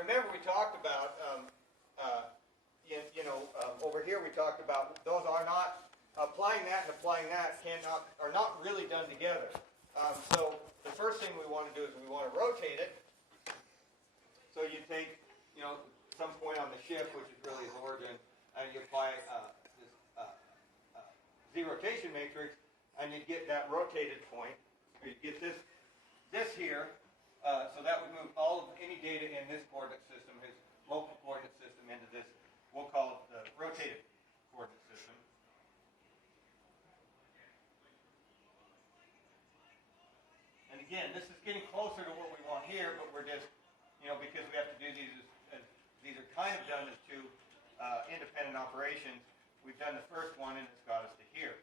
remember we talked about, over here we talked about those are not, applying that and applying that are not really done together. So the first thing we want to do is we want to rotate it. So you take, some point on the shift, which is really its origin, and you apply this Z rotation matrix, and you get that rotated point. You get this here, so that would move all of any data in this coordinate system, his local coordinate system, into this, we'll call it the rotated coordinate system. And again, this is getting closer to what we want here, but we're just, because we have to do these as these are kind of done as two independent operations, we've done the first one and it's got us to here.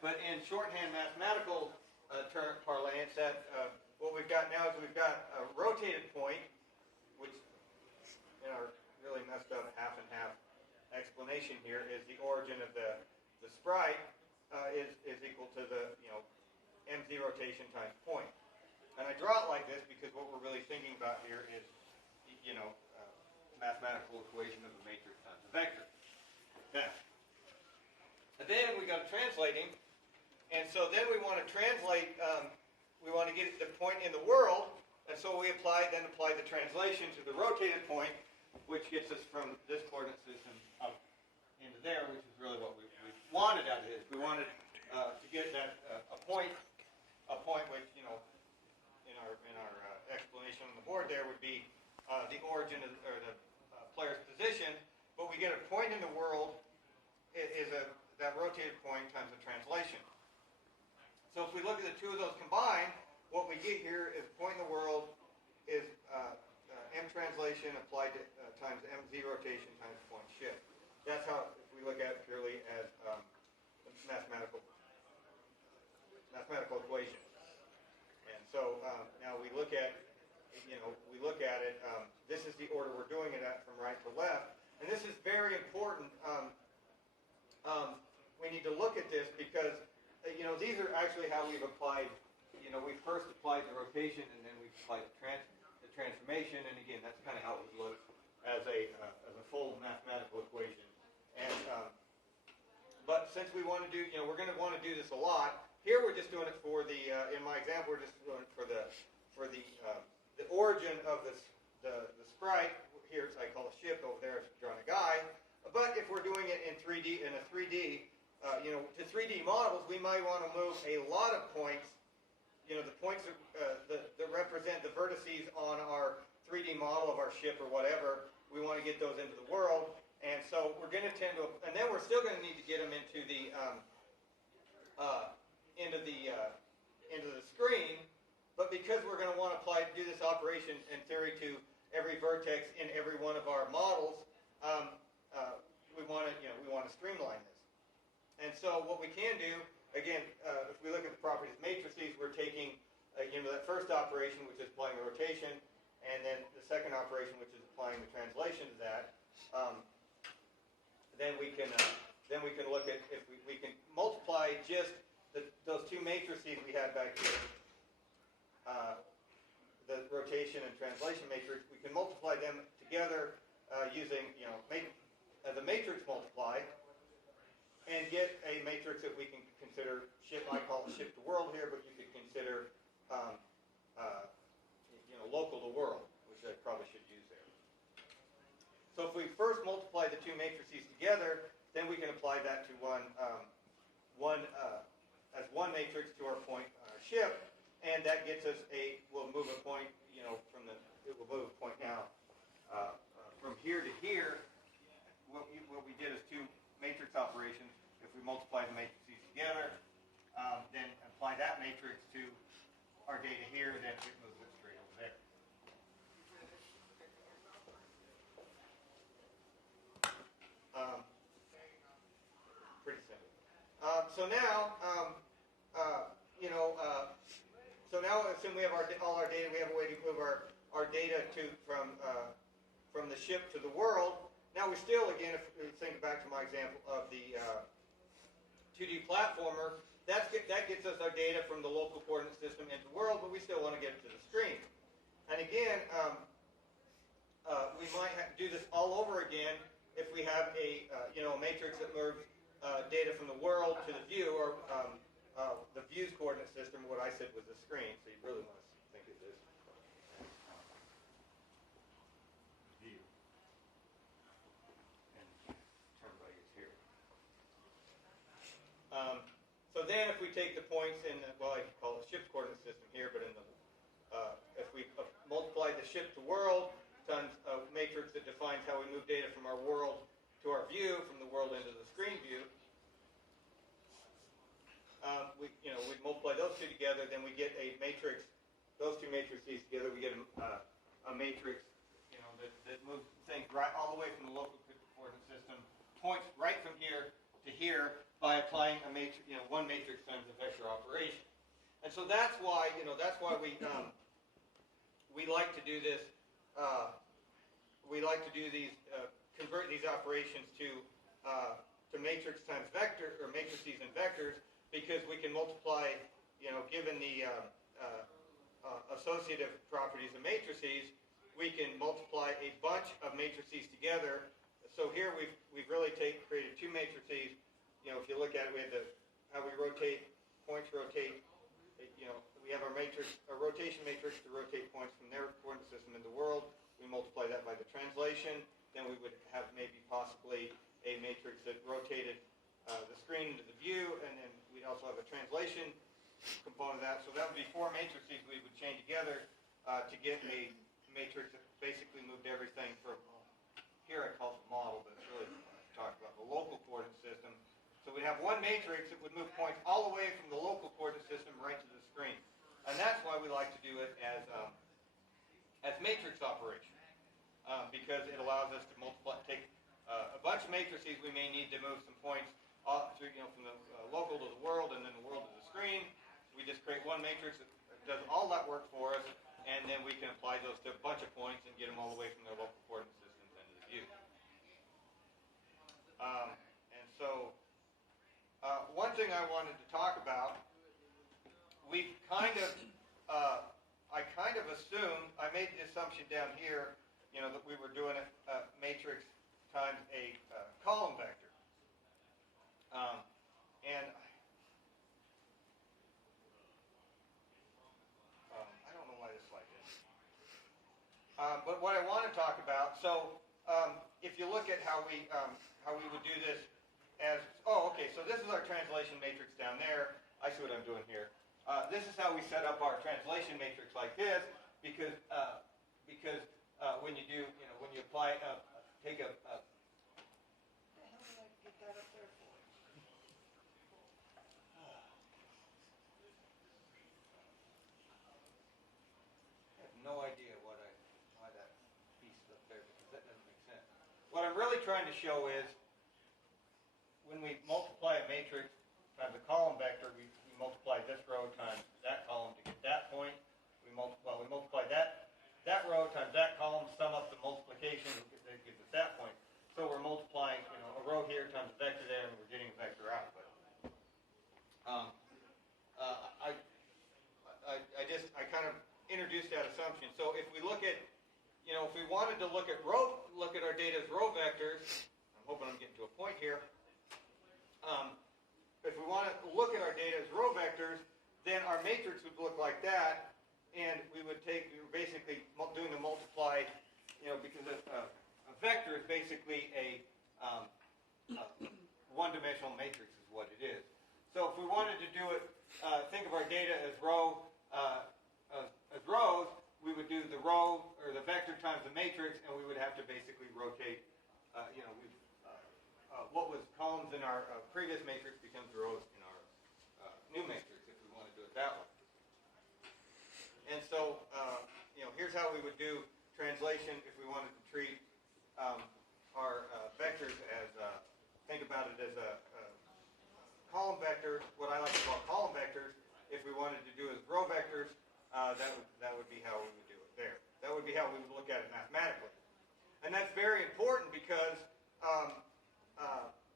But in shorthand mathematical term parlance, what we've got now is we've got a rotated point, which in our really messed up half and half explanation here is the origin of the sprite is equal to the mz rotation times point. And I draw it like this because what we're really thinking about here is mathematical equation of a matrix times a vector. Now, and then we got to translating, and so then we want to translate. We want to get the point in the world, and so we apply the translation to the rotated point, which gets us from this coordinate system up into there, which is really what we wanted out of this. We wanted to get that a point which in our explanation on the board there would be the origin or the player's position, but we get a point in the world is that rotated point times the translation. So if we look at the two of those combined, what we get here is point in the world is m translation applied to times mz rotation times point shift. That's how, if we look at it purely as mathematical equation. And so now we look at it. This is the order we're doing it at from right to left, and this is very important. We need to look at this because these are actually how we've applied. We first applied the rotation, and then we applied the transformation, and again, that's kind of how it would look as a full mathematical equation. And but since we want to do, we're going to want to do this a lot. Here we're just doing it for the. In my example, we're just doing it for the origin of the sprite. Here I call a shift. Over there, it's drawing a guy. But if we're doing it in 3D, to 3D models, we might want to move a lot of points. The points that represent the vertices on our 3D model of our ship or whatever, we want to get those into the world. And so we're going to tend to, and then we're still going to need to get them into the screen. But because we're going to want to do this operation in theory to every vertex in every one of our models, we want to streamline this. And so what we can do, again, if we look at the properties of matrices, we're taking that first operation, which is applying the rotation, and then the second operation, which is applying the translation to that. Then we can look at if we can multiply just those two matrices we had back here, the rotation and translation matrix. We can multiply them together using the matrix multiply, and get a matrix that we can consider shift. I call it shift to world here, but you could consider local to world, which I probably should use there. So if we first multiply the two matrices together, then we can apply that to one matrix to our point shift, and that gets us we'll move a point, it will move a point now from here to here. What we did is two matrix operations. If we multiply the matrices together, then apply that matrix to our data here, then it moves it straight over there. Pretty simple. So now, assume we have all our data. We have a way to move our data from the ship to the world. Now we still, again, if we think back to my example of the 2D platformer, that gets us our data from the local coordinate system into the world, but we still want to get it to the screen. And again, we might do this all over again if we have a a matrix that moves data from the world to the view, or the view's coordinate system. What I said was the screen, so you really want to think of this view and turn values here. So then, if we take the points in, well, I could call it ship's coordinate system here, but in the if we multiply the ship to world times a matrix that defines how we move data from our world to our view, from the world into the screen view, we multiply those two together, then we get a matrix. Those two matrices together, we get a matrix, that moves things right all the way from the local coordinate system, points right from here to here by applying a matrix, one matrix times a vector operation. And so that's why we like to do this. We like to do these, convert these operations to matrix times vector, or matrices and vectors, because we can multiply, given the associative properties of matrices, we can multiply a bunch of matrices together. So here we've really created two matrices. If you look at it, we have how we rotate, points rotate. We have our matrix, a rotation matrix to rotate points from their coordinate system in the world. We multiply that by the translation. Then we would have maybe possibly a matrix that rotated the screen into the view, and then we'd also have a translation component of that. So that would be four matrices we would chain together to get a matrix that basically moved everything from, here I call it the model, but it's really talking about the local coordinate system. So we'd have one matrix that would move points all the way from the local coordinate system right to the screen. And that's why we like to do it as matrix operation, because it allows us to take a bunch of matrices we may need to move some points through, from the local to the world, and then the world to the screen. We just create one matrix that does all that work for us, and then we can apply those to a bunch of points and get them all the way from their local coordinate systems into the view. And so, one thing I wanted to talk about, I kind of assumed, I made the assumption down here, that we were doing a matrix times a column vector. And I don't know why this slide didn't. But what I want to talk about, so if you look at how we would do this as, okay, so this is our translation matrix down there. I see what I'm doing here. This is how we set up our translation matrix like this, because when you do, when you apply, take a. What the hell did I get that up there for? I have no idea why that piece is up there, because that doesn't make sense. What I'm really trying to show is, when we multiply a matrix times a column vector, we multiply this row times that column to get that point. We multiply that row times that column, sum up the multiplication that gives us that point. So we're multiplying, a row here times a vector there, and we're getting a vector output. I kind of introduced that assumption. So if we look at, if we wanted to look at our data as row vectors, I'm hoping I'm getting to a point here. If we want to look at our data as row vectors, then our matrix would look like that, and we were basically doing the multiply, because a vector is basically a one-dimensional matrix is what it is. So if we wanted to do it, think of our data as rows, we would do the row, or the vector times the matrix, and we would have to basically rotate, what was columns in our previous matrix becomes rows in our new matrix, if we want to do it that way. And so, here's how we would do translation if we wanted to treat our vectors as, think about it as a column vector, what I like to call column vectors. If we wanted to do as row vectors, that would be how we would do it there. That would be how we would look at it mathematically. And that's very important because,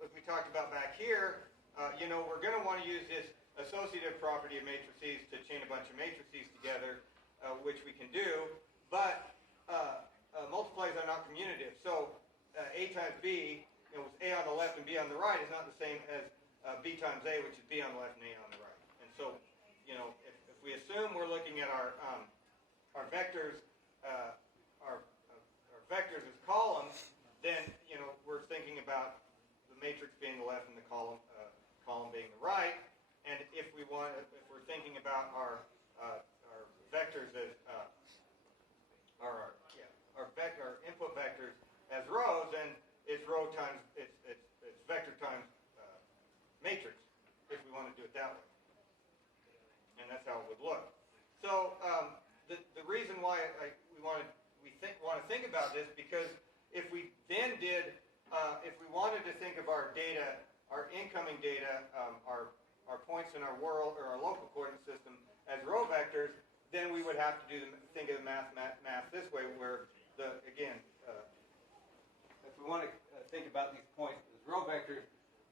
as we talked about back here, we're going to want to use this associative property of matrices to chain a bunch of matrices together, which we can do, but multiplies are not commutative. A times B, with A on the left and B on the right, is not the same as B times A, which is B on the left and A on the right. And so, if we assume we're looking at our vectors, our vectors as columns, then we're thinking about the matrix being the left and the column being the right. And if we're thinking about our vectors as our input vectors as rows, then it's vector times matrix, if we want to do it that way. And that's how it would look. So the reason why we want to think about this, because if we then if we wanted to think of our data, our incoming data, our points in our world or our local coordinate system as row vectors, then we would have to think of the math this way, where if we want to think about these points as row vectors,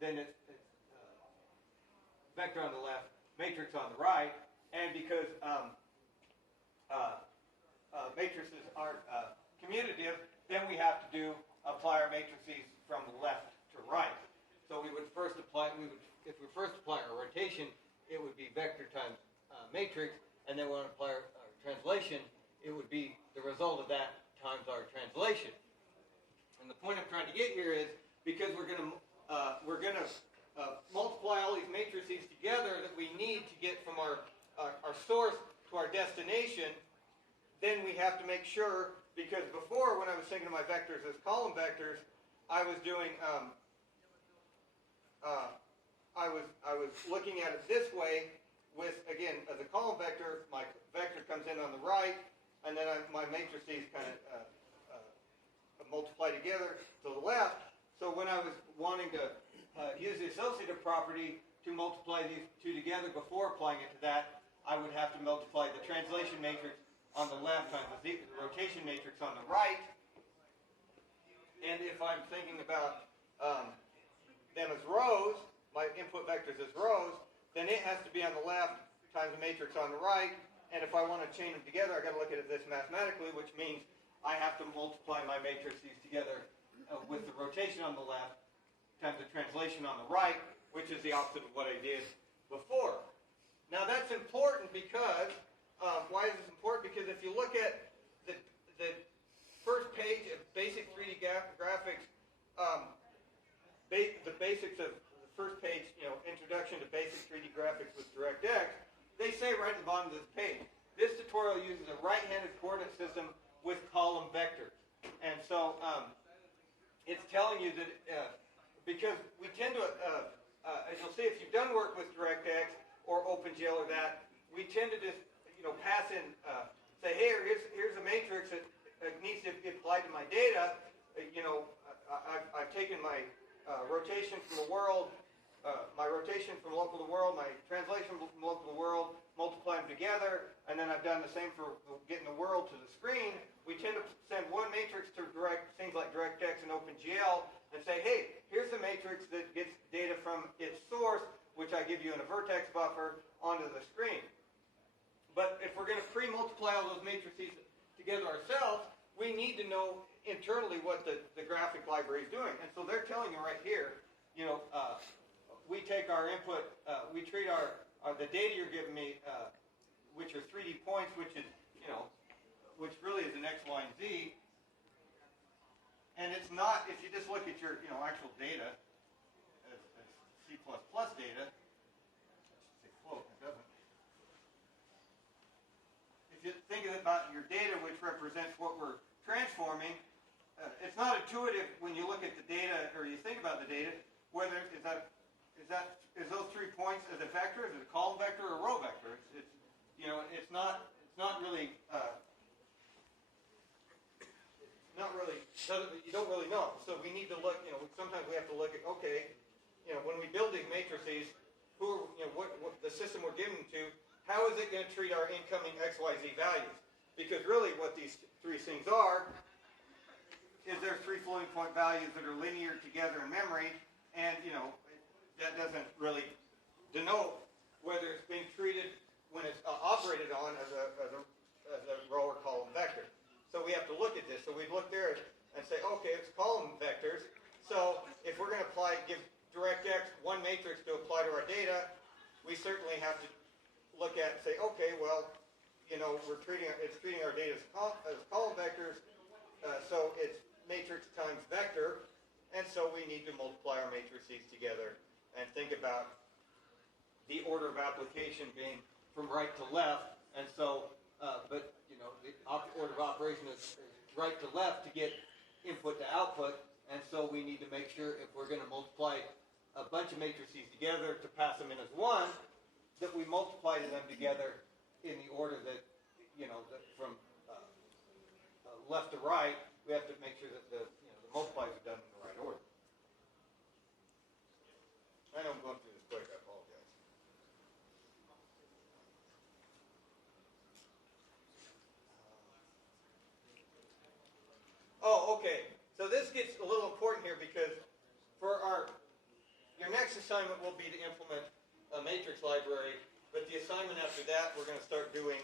then it's vector on the left, matrix on the right, and because matrices aren't commutative, then we have to apply our matrices from left to right. So we would first apply, if we first apply our rotation, it would be vector times matrix, and then when we apply our translation, it would be the result of that times our translation. And the point I'm trying to get here is, because we're going to multiply all these matrices together that we need to get from our source to our destination, then we have to make sure, because before, when I was thinking of my vectors as column vectors, I was doing I was looking at it this way with, again, as a column vector, my vector comes in on the right, and then my matrices kind of multiply together to the left. So when I was wanting to use the associative property to multiply these two together before applying it to that, I would have to multiply the translation matrix on the left times the rotation matrix on the right. And if I'm thinking about them as rows, my input vectors as rows, then it has to be on the left times the matrix on the right. And if I want to chain them together, I've got to look at this mathematically, which means I have to multiply my matrices together with the rotation on the left times the translation on the right, which is the opposite of what I did before. Now that's important because, why is this important? Because if you look at the first page of basic 3D graphics, the basics of the first page, introduction to basic 3D graphics with DirectX, they say right at the bottom of this page, this tutorial uses a right-handed coordinate system with column vectors. And so it's telling you that, because we tend to, as you'll see, if you've done work with DirectX or OpenGL or that, we tend to just, pass in, say, hey, here's a matrix that needs to be applied to my data. I've taken my rotation from the world, my rotation from local to world, my translation from local to world, multiply them together, and then I've done the same for getting the world to the screen. We tend to send one matrix to things like DirectX and OpenGL and say, hey, here's the matrix that gets data from its source, which I give you in a vertex buffer, onto the screen. But if we're going to pre-multiply all those matrices together ourselves, we need to know internally what the graphic library is doing. And so they're telling you right here, we take our input, we treat the data you're giving me, which are 3D points, which is, which really is an X, Y, and Z. And it's not, if you just look at your, actual data, as C++ data, I should say float, it doesn't. If you think about your data, which represents what we're transforming, it's not intuitive when you look at the data, or you think about the data, whether is those 3 points as a vector, is it a column vector or a row vector? It's not really you don't really know. So we need to look. Sometimes we have to look at, okay, when we build these matrices, what the system we're giving to, how is it going to treat our incoming X, Y, Z values? Because really, what these three things are is there's 3 floating point values that are linear together in memory, and that doesn't really denote whether it's being treated when it's operated on as a row or column vector. So we have to look at this. So we've looked there at and say, okay, it's column vectors. So if we're going to give DirectX one matrix to apply to our data, we certainly have to look at and say, okay, well, it's treating our data as column vectors, so it's matrix times vector, and so we need to multiply our matrices together and think about the order of application being from right to left, and so, but the order of operation is right to left to get input to output, and so we need to make sure if we're going to multiply a bunch of matrices together to pass them in as one, that we multiply them together in the order that, that from left to right, we have to make sure that the multiplies are done in the right order. I know I'm going through this quick, I apologize. Oh, okay. So this gets a little important here because for your next assignment will be to implement a matrix library, but the assignment after that, we're going to start doing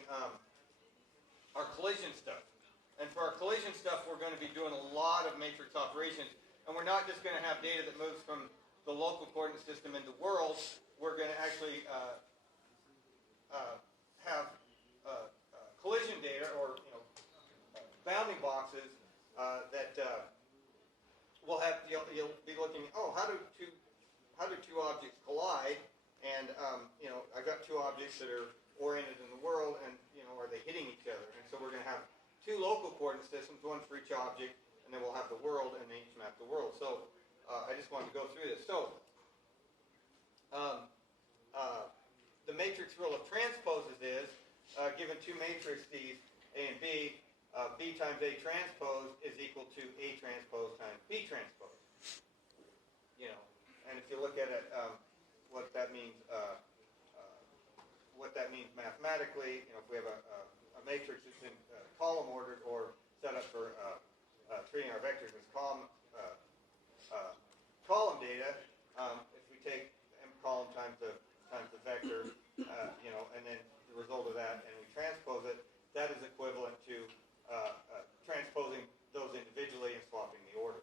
our collision stuff. And for our collision stuff, we're going to be doing a lot of matrix operations, and we're not just going to have data that moves from the local coordinate system into world. We're going to actually have collision data, or bounding boxes that will have. You'll be looking. Oh, how do two objects collide? And I got two objects that are oriented in the world, and are they hitting each other? And so we're going to have two local coordinate systems, one for each object, and then we'll have the world, and they each map the world. So I just wanted to go through this. So the matrix rule of transposes is given two matrices A and B, B times A transpose is equal to A transpose times B transpose. And if you look at it, what that means mathematically, if we have a matrix that's in column ordered or set up for treating our vectors as column data, if we take m column times the vector, and then the result of that, and we transpose it, that is equivalent to transposing those individually and swapping the order.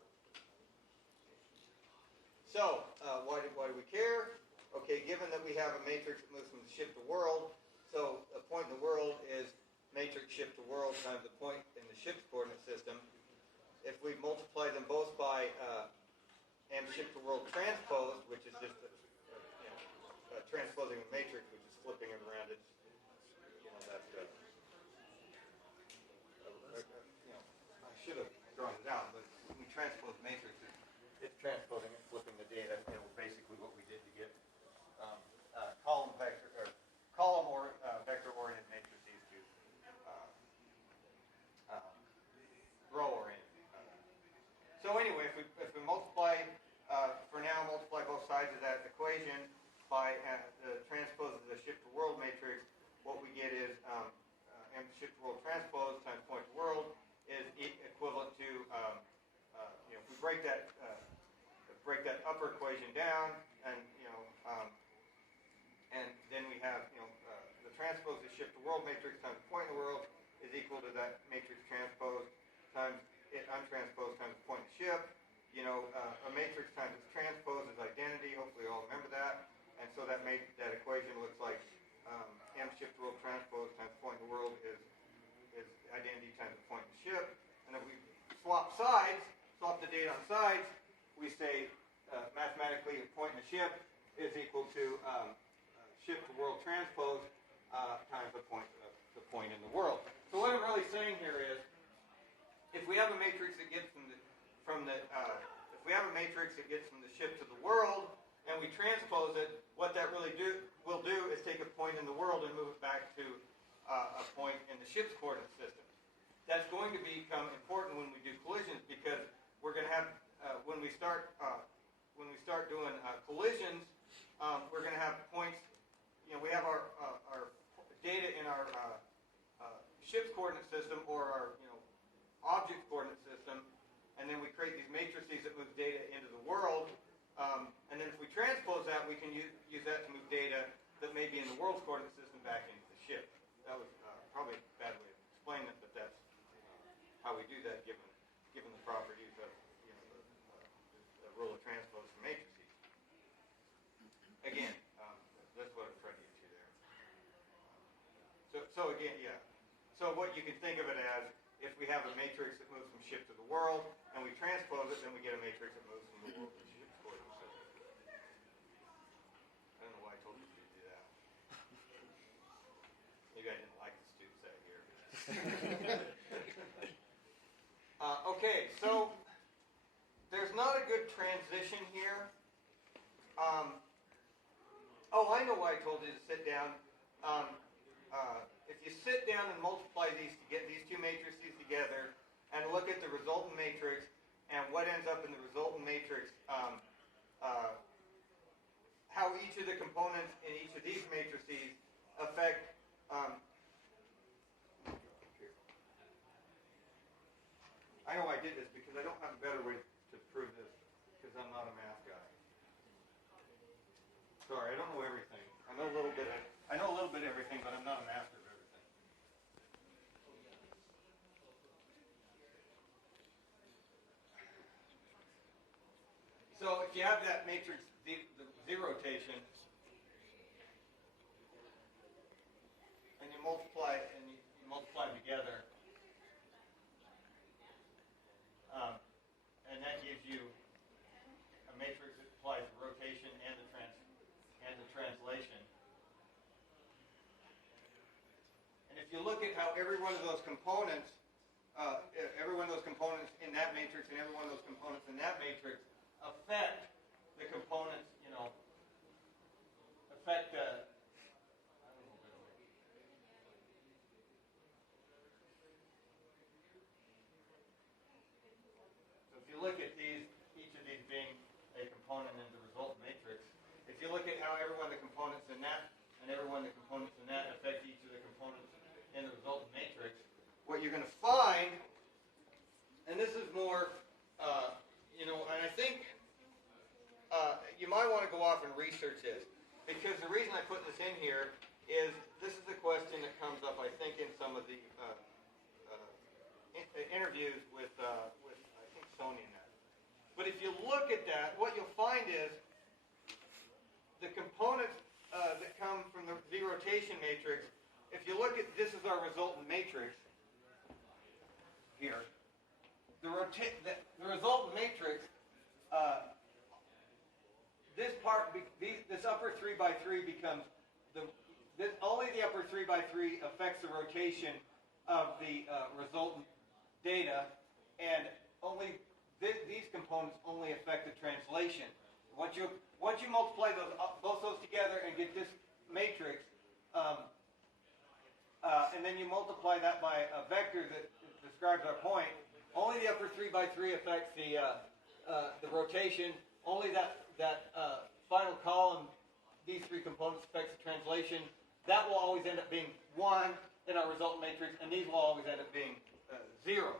So, why do we care? Okay, given that we have a matrix that moves from the ship to world, so a point in the world is matrix ship to world times the point in the ship's coordinate system. If we multiply them both by m ship to world transpose, which is just transposing a matrix, which is flipping it around, I should have drawn it out, but when we transpose matrices, it's transposing and flipping the data. Basically what we did to get column or vector oriented matrices to row oriented. So anyway, if we multiply multiply both sides of that equation by the transpose of the shift to world matrix, what we get is m shift to world transpose times point to world is equivalent to if we break that upper equation down, and and then we have the transpose of shift to world matrix times point in the world is equal to that matrix transpose times it untranspose times point in the ship. A matrix times its transpose is identity. Hopefully you all remember that. And so that equation looks like m shift to world transpose times point in the world is identity times the point in the ship. And if we swap the data on sides, we say mathematically a point in the ship is equal to shift to world transpose times the point in the world. So what I'm really saying here is, if we have a matrix that gets if we have a matrix that gets from the ship to the world, and we transpose it, what that really will do is take a point in the world and move it back to a point in the ship's coordinate system. That's going to become important when we do collisions, because we're going to have when we start doing collisions, we're going to have points. We have our data in our ship's coordinate system or our object coordinate system, and then we create these matrices that move data into the world. And then if we transpose that, we can use that to move data that may be in the world's coordinate system back into the ship. That was probably a bad way of explaining it, but that's how we do that given given the properties of the rule of transpose for matrices. Again, that's what I'm trying to get to there. So again, yeah. So what you can think of it as, if we have a matrix that moves from ship to the world, and we transpose it, then we get a matrix that moves from the world to ship toward the system. I don't know why I told you to do that. Maybe I didn't like the students that year. Okay, so there's not a good transition here. I know why I told you to sit down. If you sit down and multiply these to get these two matrices together and look at the resultant matrix and what ends up in the resultant matrix, how each of the components in each of these matrices affect I know I did this because I don't have a better way to prove this because I'm not a math guy. Sorry, I don't know everything. I know a little bit of everything, but I'm not a master of everything. So if you have that matrix, the Z rotation, and you multiply them together, and that gives you a matrix that applies the rotation and the translation. And if you look at how every one of those components in that matrix and every one of those components in that matrix affect the components, affect the. So if you look at each of these being a component in the resultant matrix, if you look at how every one of the components in that and every one of the components in that affect each of the components in the resultant matrix, what you're going to find, and this is more, and I think you might want to go off and research this, because the reason I put this in here is this is a question that comes up, I think, in some of the interviews with I think Sony and that. But if you look at that, what you'll find is the components that come from the Z rotation matrix. If you look at this is our resultant matrix here. The resultant matrix. This upper 3 by 3 becomes only the upper 3 by 3 affects the rotation of the resultant data, and only these components only affect the translation. Once you multiply both those together and get this matrix, and then you multiply that by a vector that describes our point, only the upper 3 by 3 affects the rotation. Only that final column, these three components affects the translation. That will always end up being 1 in our resultant matrix, and these will always end up being 0.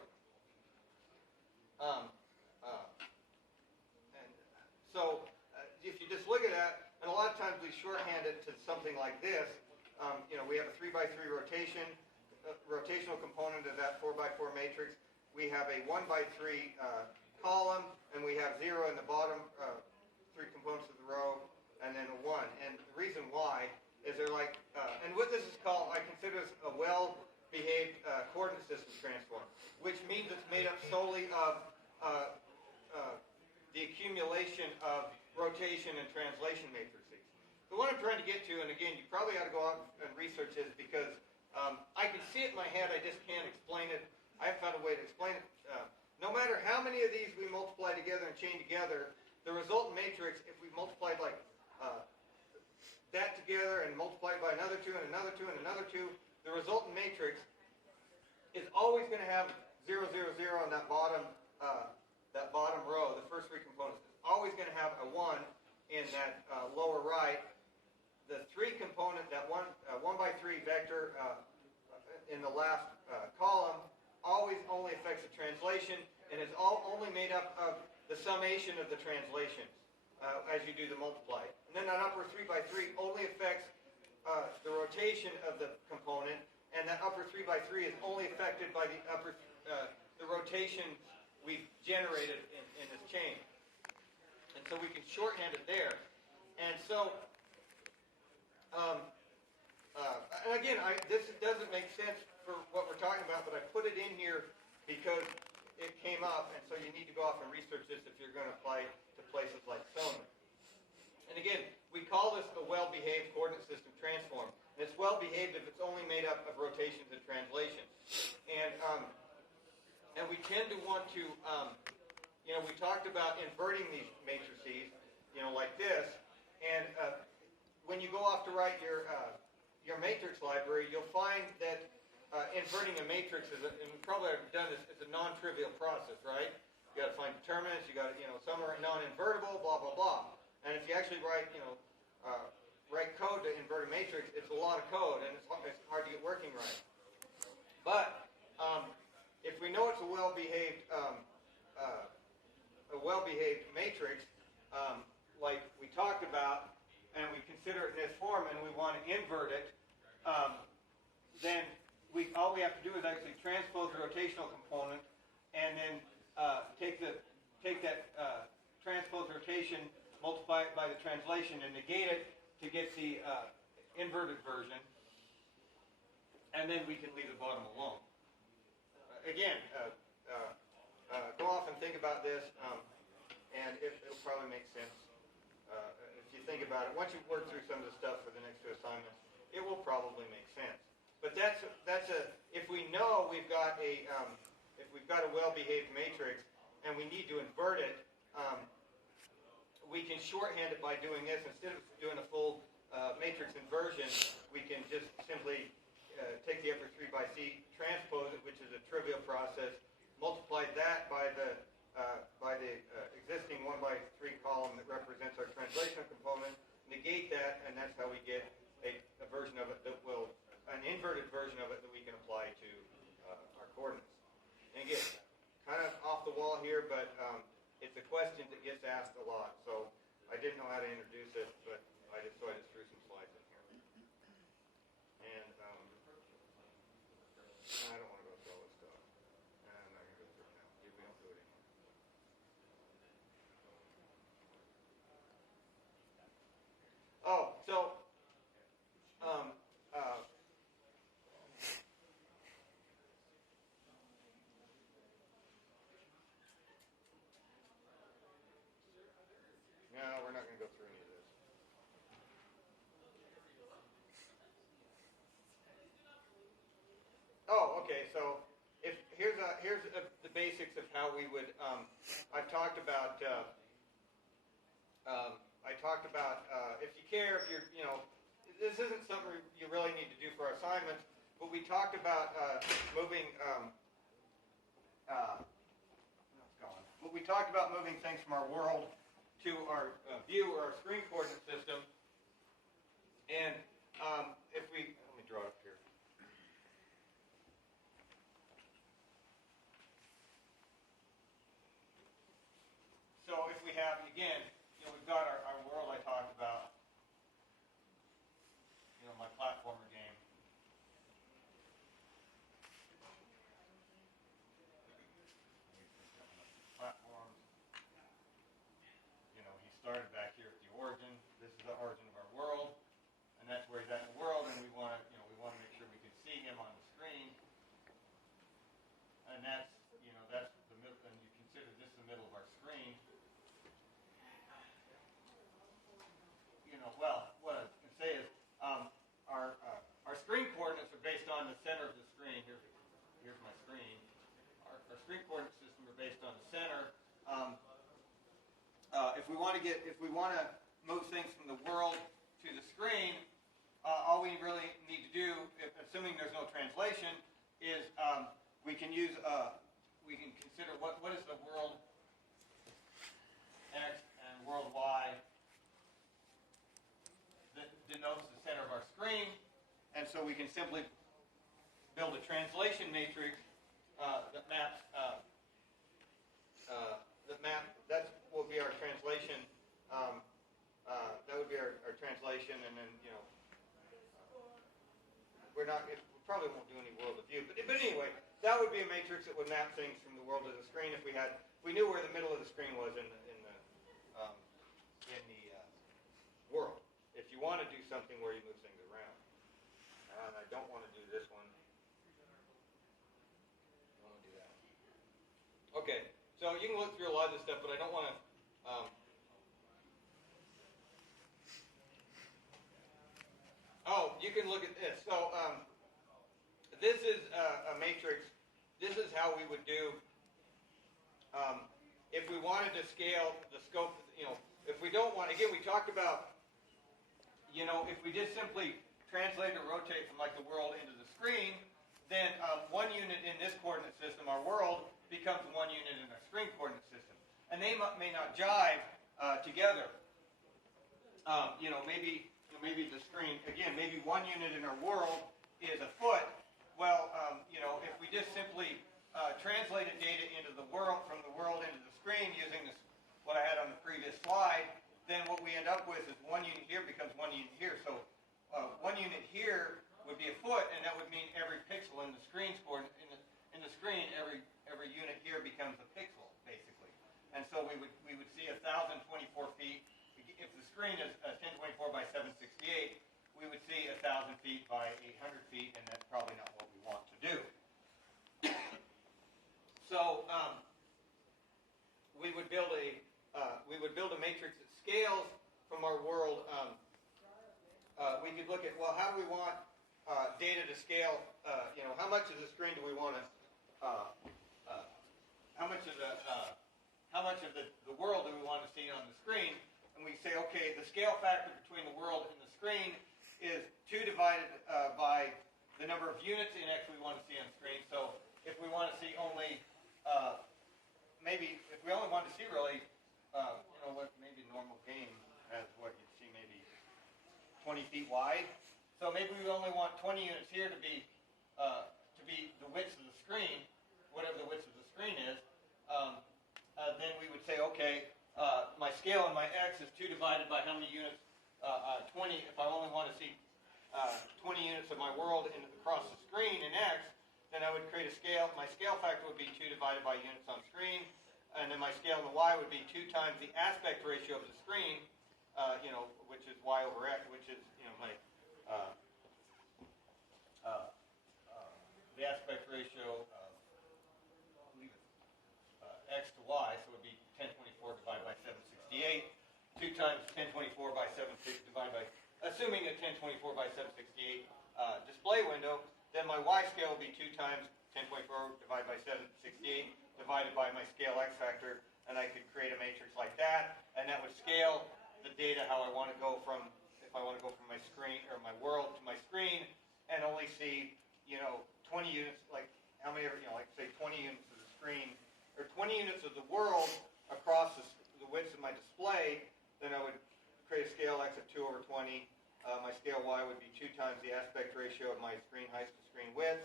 So if you just look at that, and a lot of times we shorthand it to something like this. We have a 3 by 3 rotation, rotational component of that 4 by 4 matrix. We have a 1 by 3 column, and we have 0 in the bottom 3 components of the row, and then a 1. And the reason why is they're like, and what this is called, I consider this a well-behaved coordinate system transform, which means it's made up solely of the accumulation of rotation and translation matrices. So what I'm trying to get to, and again, you probably ought to go out and research this because I can see it in my head, I just can't explain it. I haven't found a way to explain it. No matter how many of these we multiply together and chain together, the resultant matrix, if we multiplied like that together and multiplied by another 2 and another 2 and another 2, the resultant matrix is always going to have 0, 0, 0 on that bottom row, the first 3 components. It's always going to have a 1 in that lower right. The 3 component, that 1 by 3 vector in the last column always only affects the translation, and is only made up of the summation of the translations as you do the multiply. And then that upper 3 by 3 only affects the rotation of the component, and that upper 3 by 3 is only affected by the rotation we've generated in this chain. And so we can shorthand it there. And so, and again, this doesn't make sense for what we're talking about, but I put it in here because it came up, and so you need to go off and research this if you're going to apply to places like Sona. And again, we call this a well-behaved coordinate system transform. And it's well-behaved if it's only made up of rotations and translations. And we tend to want to, we talked about inverting these matrices, like this. And when you go off to write your matrix library, you'll find that inverting a matrix is, and we probably have done this, it's a non-trivial process, right? You got to find determinants. You got to, some are non-invertible, blah blah blah. And if you actually write, write code to invert a matrix, it's a lot of code, and it's hard to get working right. But if we know it's a well-behaved matrix, like we talked about, and we consider it in this form, and we want to invert it, then all we have to do is actually transpose the rotational component, and then take that transpose rotation, multiply it by the translation, and negate it to get the inverted version, and then we can leave the bottom alone. Again, go off and think about this, and it'll probably make sense. If you think about it, once you've worked through some of the stuff for the next two assignments, it will probably make sense. But if we know we've got if we've got a well-behaved matrix and we need to invert it, we can shorthand it by doing this. Instead of doing a full matrix inversion, we can just simply take the upper 3 by C, transpose it, which is a trivial process, multiply that by the existing 1 by 3 column that represents our translational component, negate that, and that's how we get a version of it that will, an inverted version of it that we can apply to our coordinates. And again, kind of off the wall here, but it's a question that gets asked a lot. So I didn't know how to introduce it, but I just threw some slides in here. And I don't want to go through all this stuff. I'm not going to go through it now. We don't do it anymore. Oh, so no, we're not going to go through any of this. Oh, okay. So here's the basics of how we would. I've talked about. If you care, if you're, this isn't something you really need to do for our assignments, but we talked about moving. But we talked about moving things from our world to our view or our screen coordinate system. And if we, let me draw it up here. So if we have, again, we've got our world I talked about, my platformer game. Platforms. He started back here at the origin. This is the origin of our world, and that's where he's at in the world. And we want to, make sure we can see him on the screen. And that's the middle. And you consider this the middle of our screen. Well, what I was going to say is our screen coordinates are based on the center of the screen. Here's my screen. Our screen coordinate system are based on the center. If we want to move things from the world to the screen, all we really need to do, assuming there's no translation, is we can consider what is the world X and world Y that denotes the center of our screen, and so we can simply build a translation matrix that maps. That will be our translation. That would be our translation, and then we probably won't do any world of view. But anyway, that would be a matrix that would map things from the world to the screen if we knew where the middle of the screen was in the world. If you want to do something where you move things around, and I don't want to do this one. I want to do that. Okay, so you can look through a lot of this stuff, but I don't want to. Oh, you can look at this. So this is a matrix. This is how we would do if we wanted to scale the scope. If we don't want, again, we talked about, if we just simply translate or rotate from like the world into the screen, then 1 unit in this coordinate system, our world, becomes 1 unit in our screen coordinate system, and they may not jive together. Maybe the screen, again, maybe 1 unit in our world is a foot. Well, if we just simply translated data into the world, from the world into the screen using this, what I had on the previous slide, then what we end up with is 1 unit here becomes 1 unit here. So 1 unit here would be a foot, and that would mean every pixel in the screen in the screen, every unit here becomes a pixel, basically. And so we would see 1,024 feet. If the screen is 1024 by 768, we would see 1,000 feet by 800 feet, and that's probably not what we want to do. So we would build a matrix that scales from our world. We could look at, well, how do we want data to scale? How much of the screen do we want to? How much of the world do we want to see on the screen? And we say, okay, the scale factor between the world and the screen is 2 divided by the number of units in X we want to see on the screen. So if we want to see only, if we only want to see really, maybe a normal game has what you'd see maybe 20 feet wide. So maybe we only want 20 units here to be the width of the screen, whatever the width of the screen is. Then we would say, okay, my scale in my X is 2 divided by how many units? 20. If I only want to see 20 units of my world across the screen in X, then I would create a scale. My scale factor would be 2 divided by units on screen, and then my scale in the Y would be 2 times the aspect ratio of the screen, which is Y over X, which is my the aspect ratio of X to Y, so it would be 1024 divided by 768. 2 times 1024 by 760 divided by, assuming a 1024 by 768 display window, then my Y scale will be 2 times 1024 divided by 768 divided by my scale X factor, and I could create a matrix like that, and that would scale the data how I want to go from, if I want to go from my screen, or my world to my screen, and only see, 20 units, like how many, like say 20 units of the screen, or 20 units of the world across the width of my display, then I would create a scale X of 2 over 20. My scale Y would be 2 times the aspect ratio of my screen height to screen width,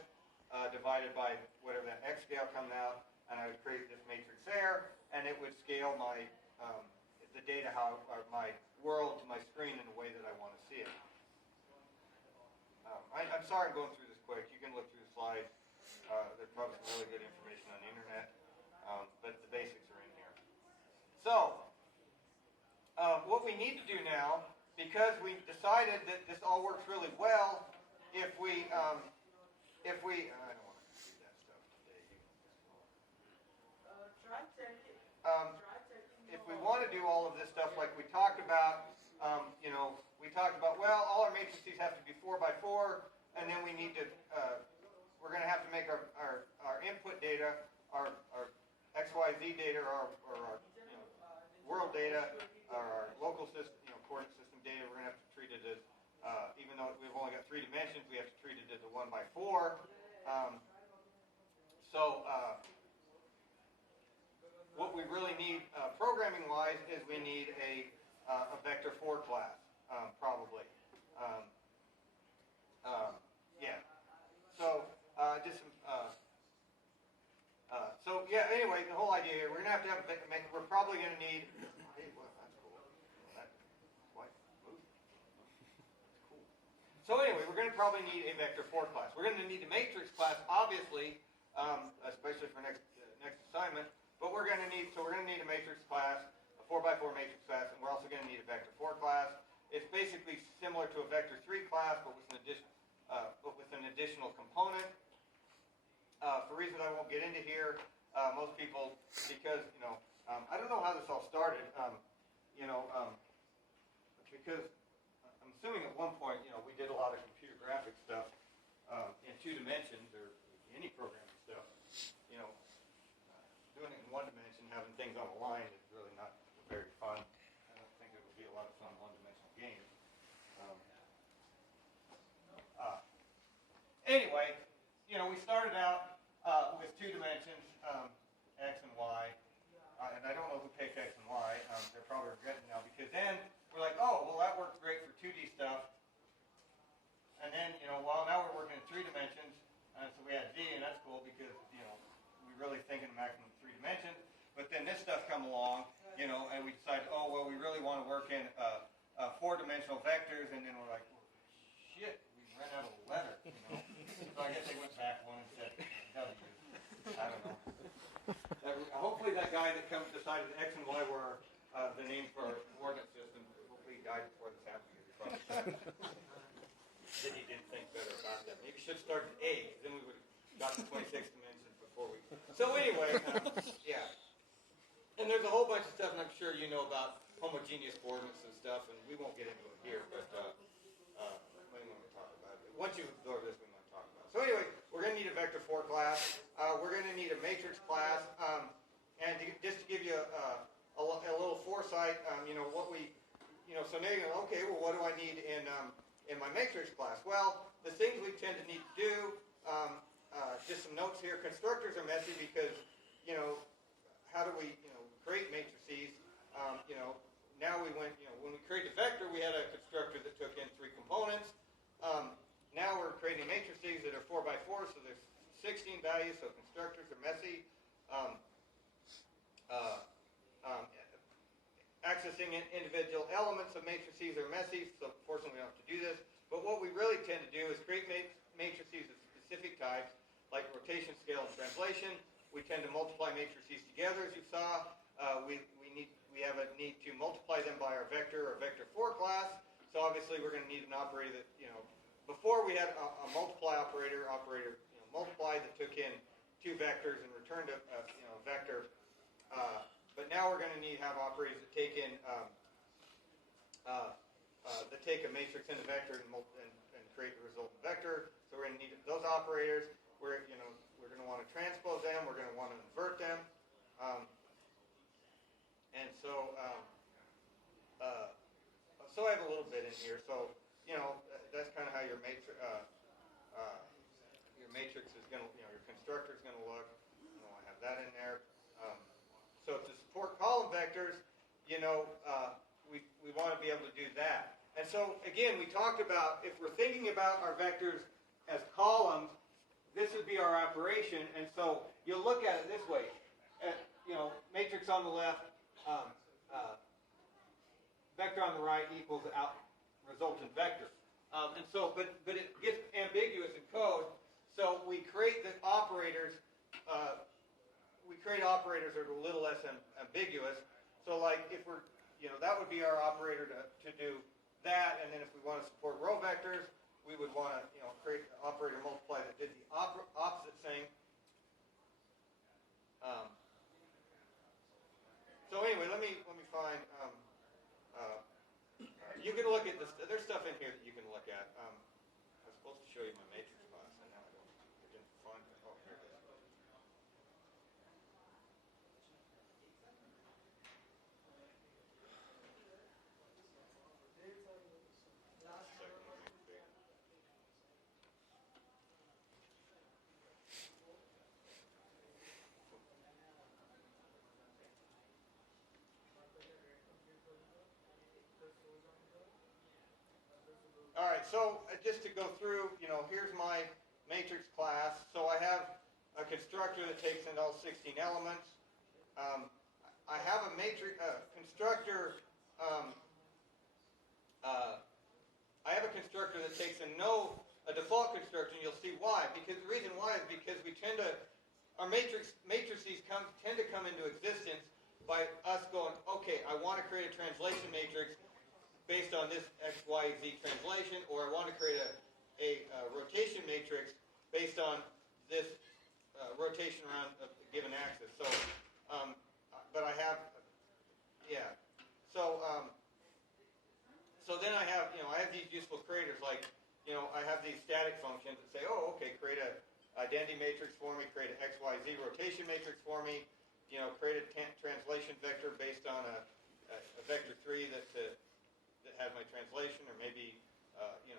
divided by whatever that X scale comes out, and I would create this matrix there, and it would scale my the data, or my world to my screen in the way that I want to see it. I'm sorry I'm going through this quick. You can look through the slides. There's probably some really good information on the internet, but the basics are in here. So, what we need to do now, because we've decided that this all works really well, if we I don't want to do that stuff today. If we want to do all of this stuff like we talked about, we talked about, well, all our matrices have to be 4 by 4, and then we need to, we're going to have to make our input data, our XYZ data, or our world data, or our local system, coordinate system data, we're going to have to treat it as, even though we've only got 3 dimensions, we have to treat it as a 1 by 4. What we really need, programming-wise, is we need a vector 4 class, probably. Yeah. So, anyway, the whole idea here, we're going to have a vector, we're probably going to need, hey, well, that's cool. What? That's cool. So anyway, we're going to probably need a vector 4 class. We're going to need a matrix class, obviously, especially for next assignment. But we're going to need a matrix class, a 4x4 matrix class, and we're also going to need a vector 4 class. It's basically similar to a vector 3 class, but with an additional component. For reasons I won't get into here, most people, because I don't know how this all started. Because I'm assuming at one point, we did a lot of computer graphics stuff in 2 dimensions or any programming stuff. Doing it in 1 dimension, having things on a line is really not very fun. I don't think it would be a lot of fun one-dimensional games. Anyway, we started out with 2 dimensions, x and y, and I don't know who picked x and y. They're probably regretting now, because then we're like, oh, well, that works great for 2D stuff. And then, well, now we're working in 3 dimensions, so we had z, and that's cool because, we really think in maximum 3 dimensions. But then this stuff come along, and we decide, oh, well, we really want to work in 4-dimensional vectors, and then we're like, well, shit, we ran out of letter, So I guess they went back one and said W. I don't know. Hopefully that guy that decided X and Y were the names for our coordinate system, hopefully he died before this happened. Then he didn't think better about that. Maybe we should have started with A, because then we would have gotten 26 dimensions before we... So anyway, yeah. And there's a whole bunch of stuff, and I'm sure you know about homogeneous coordinates and stuff, and we won't get into it here, but when we talk about it. Once you absorb this, we might talk about it. So anyway, we're going to need a vector 4 class. We're going to need a matrix class, and just to give you a little foresight, what we, so now you're going, okay, well, what do I need in my matrix class? Well, the things we tend to need to do, just some notes here. Constructors are messy because, how do we, create matrices? Now we went, when we created the vector, we had a constructor that took in 3 components. Now we're creating matrices that are 4x4, so there's 16 values, so constructors are messy. Accessing individual elements of matrices are messy, so fortunately we don't have to do this. But what we really tend to do is create matrices of specific types, like rotation, scale, and translation. We tend to multiply matrices together, as you saw. We have a need to multiply them by our vector or vector 4 class. So obviously we're going to need an operator that, before we had a multiply operator, multiply that took in 2 vectors and returned a vector. But now we're going to need to have operators that take in that take a matrix in a vector and create the resultant vector. So we're going to need those operators. We're going to want to transpose them. We're going to want to invert them. And so so I have a little bit in here. So that's kind of how your matrix is going to, your constructor is going to look. I have that in there. So to support column vectors, we want to be able to do that. And so again, we talked about if we're thinking about our vectors as columns, this would be our operation. And so you'll look at it this way: matrix on the left, vector on the right equals resultant vector. And so, but it gets ambiguous in code. So we create the operators. We create operators that are a little less ambiguous. So like if we're, that would be our operator to do that. And then if we want to support row vectors, we would want to, create an operator multiply that did the opposite thing. So anyway, let me find. You can look at this. There's stuff in here that you can look at. I was supposed to show you my matrix class, and now I didn't find it. Oh, here it is. All right, so just to go through, here's my matrix class. So I have a constructor that takes in all 16 elements. I have a matrix constructor. I have a constructor that takes in a default constructor, and you'll see why. Because the reason why is because we tend to our matrices tend to come into existence by us going, okay, I want to create a translation matrix based on this X, Y, Z translation, or I want to create a rotation matrix based on this rotation around a given axis. So, but I have, yeah. So, so then I have, I have these useful creators like, I have these static functions that say, oh, okay, create a identity matrix for me, create an X, Y, Z rotation matrix for me, create a translation vector based on a vector 3 that has my translation, or maybe, the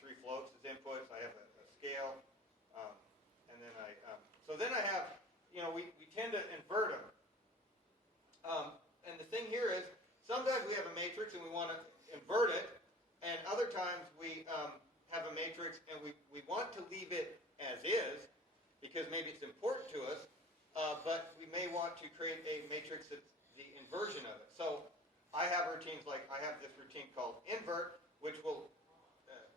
3 floats as inputs. I have a scale, and then so then I have, we tend to invert them. And the thing here is, sometimes we have a matrix and we want to invert it, and other times we have a matrix and we want to leave it as is, because maybe it's important to us, but we may want to create a matrix that's the inversion of it. So I have routines like, I have this routine called invert, which will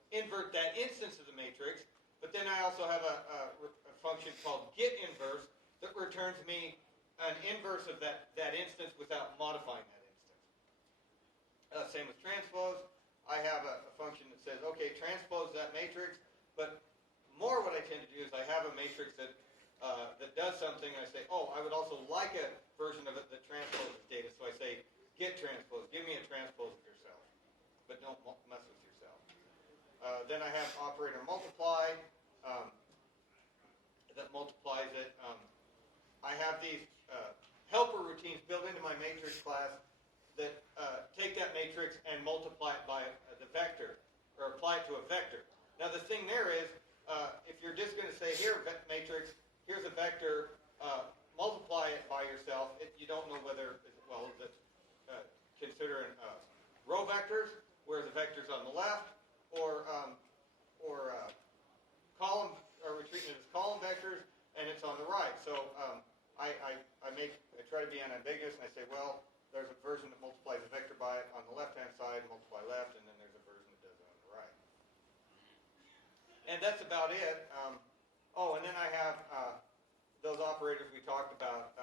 invert that instance of the matrix, but then I also have a function called get inverse that returns me an inverse of that instance without modifying that instance. Same with transpose. I have a function that says, okay, transpose that matrix, but more what I tend to do is I have a matrix that does something, and I say, oh, I would also like a version of it that transposes data, so I say, get transpose, give me a transpose of yourself, but don't mess with yourself. Then I have operator multiply, that multiplies it. I have these helper routines built into my matrix class that take that matrix and multiply it by the vector, or apply it to a vector. Now the thing there is, if you're just going to say, here, matrix, here's a vector, multiply it by yourself, you don't know whether, well, that's considering row vectors, where the vector's on the left, or column, or we're treating it as column vectors, and it's on the right. So I try to be unambiguous, and I say, well, there's a version that multiplies a vector by it on the left-hand side, multiply left, and then there's a version that does it on the right. And that's about it. And then I have those operators we talked about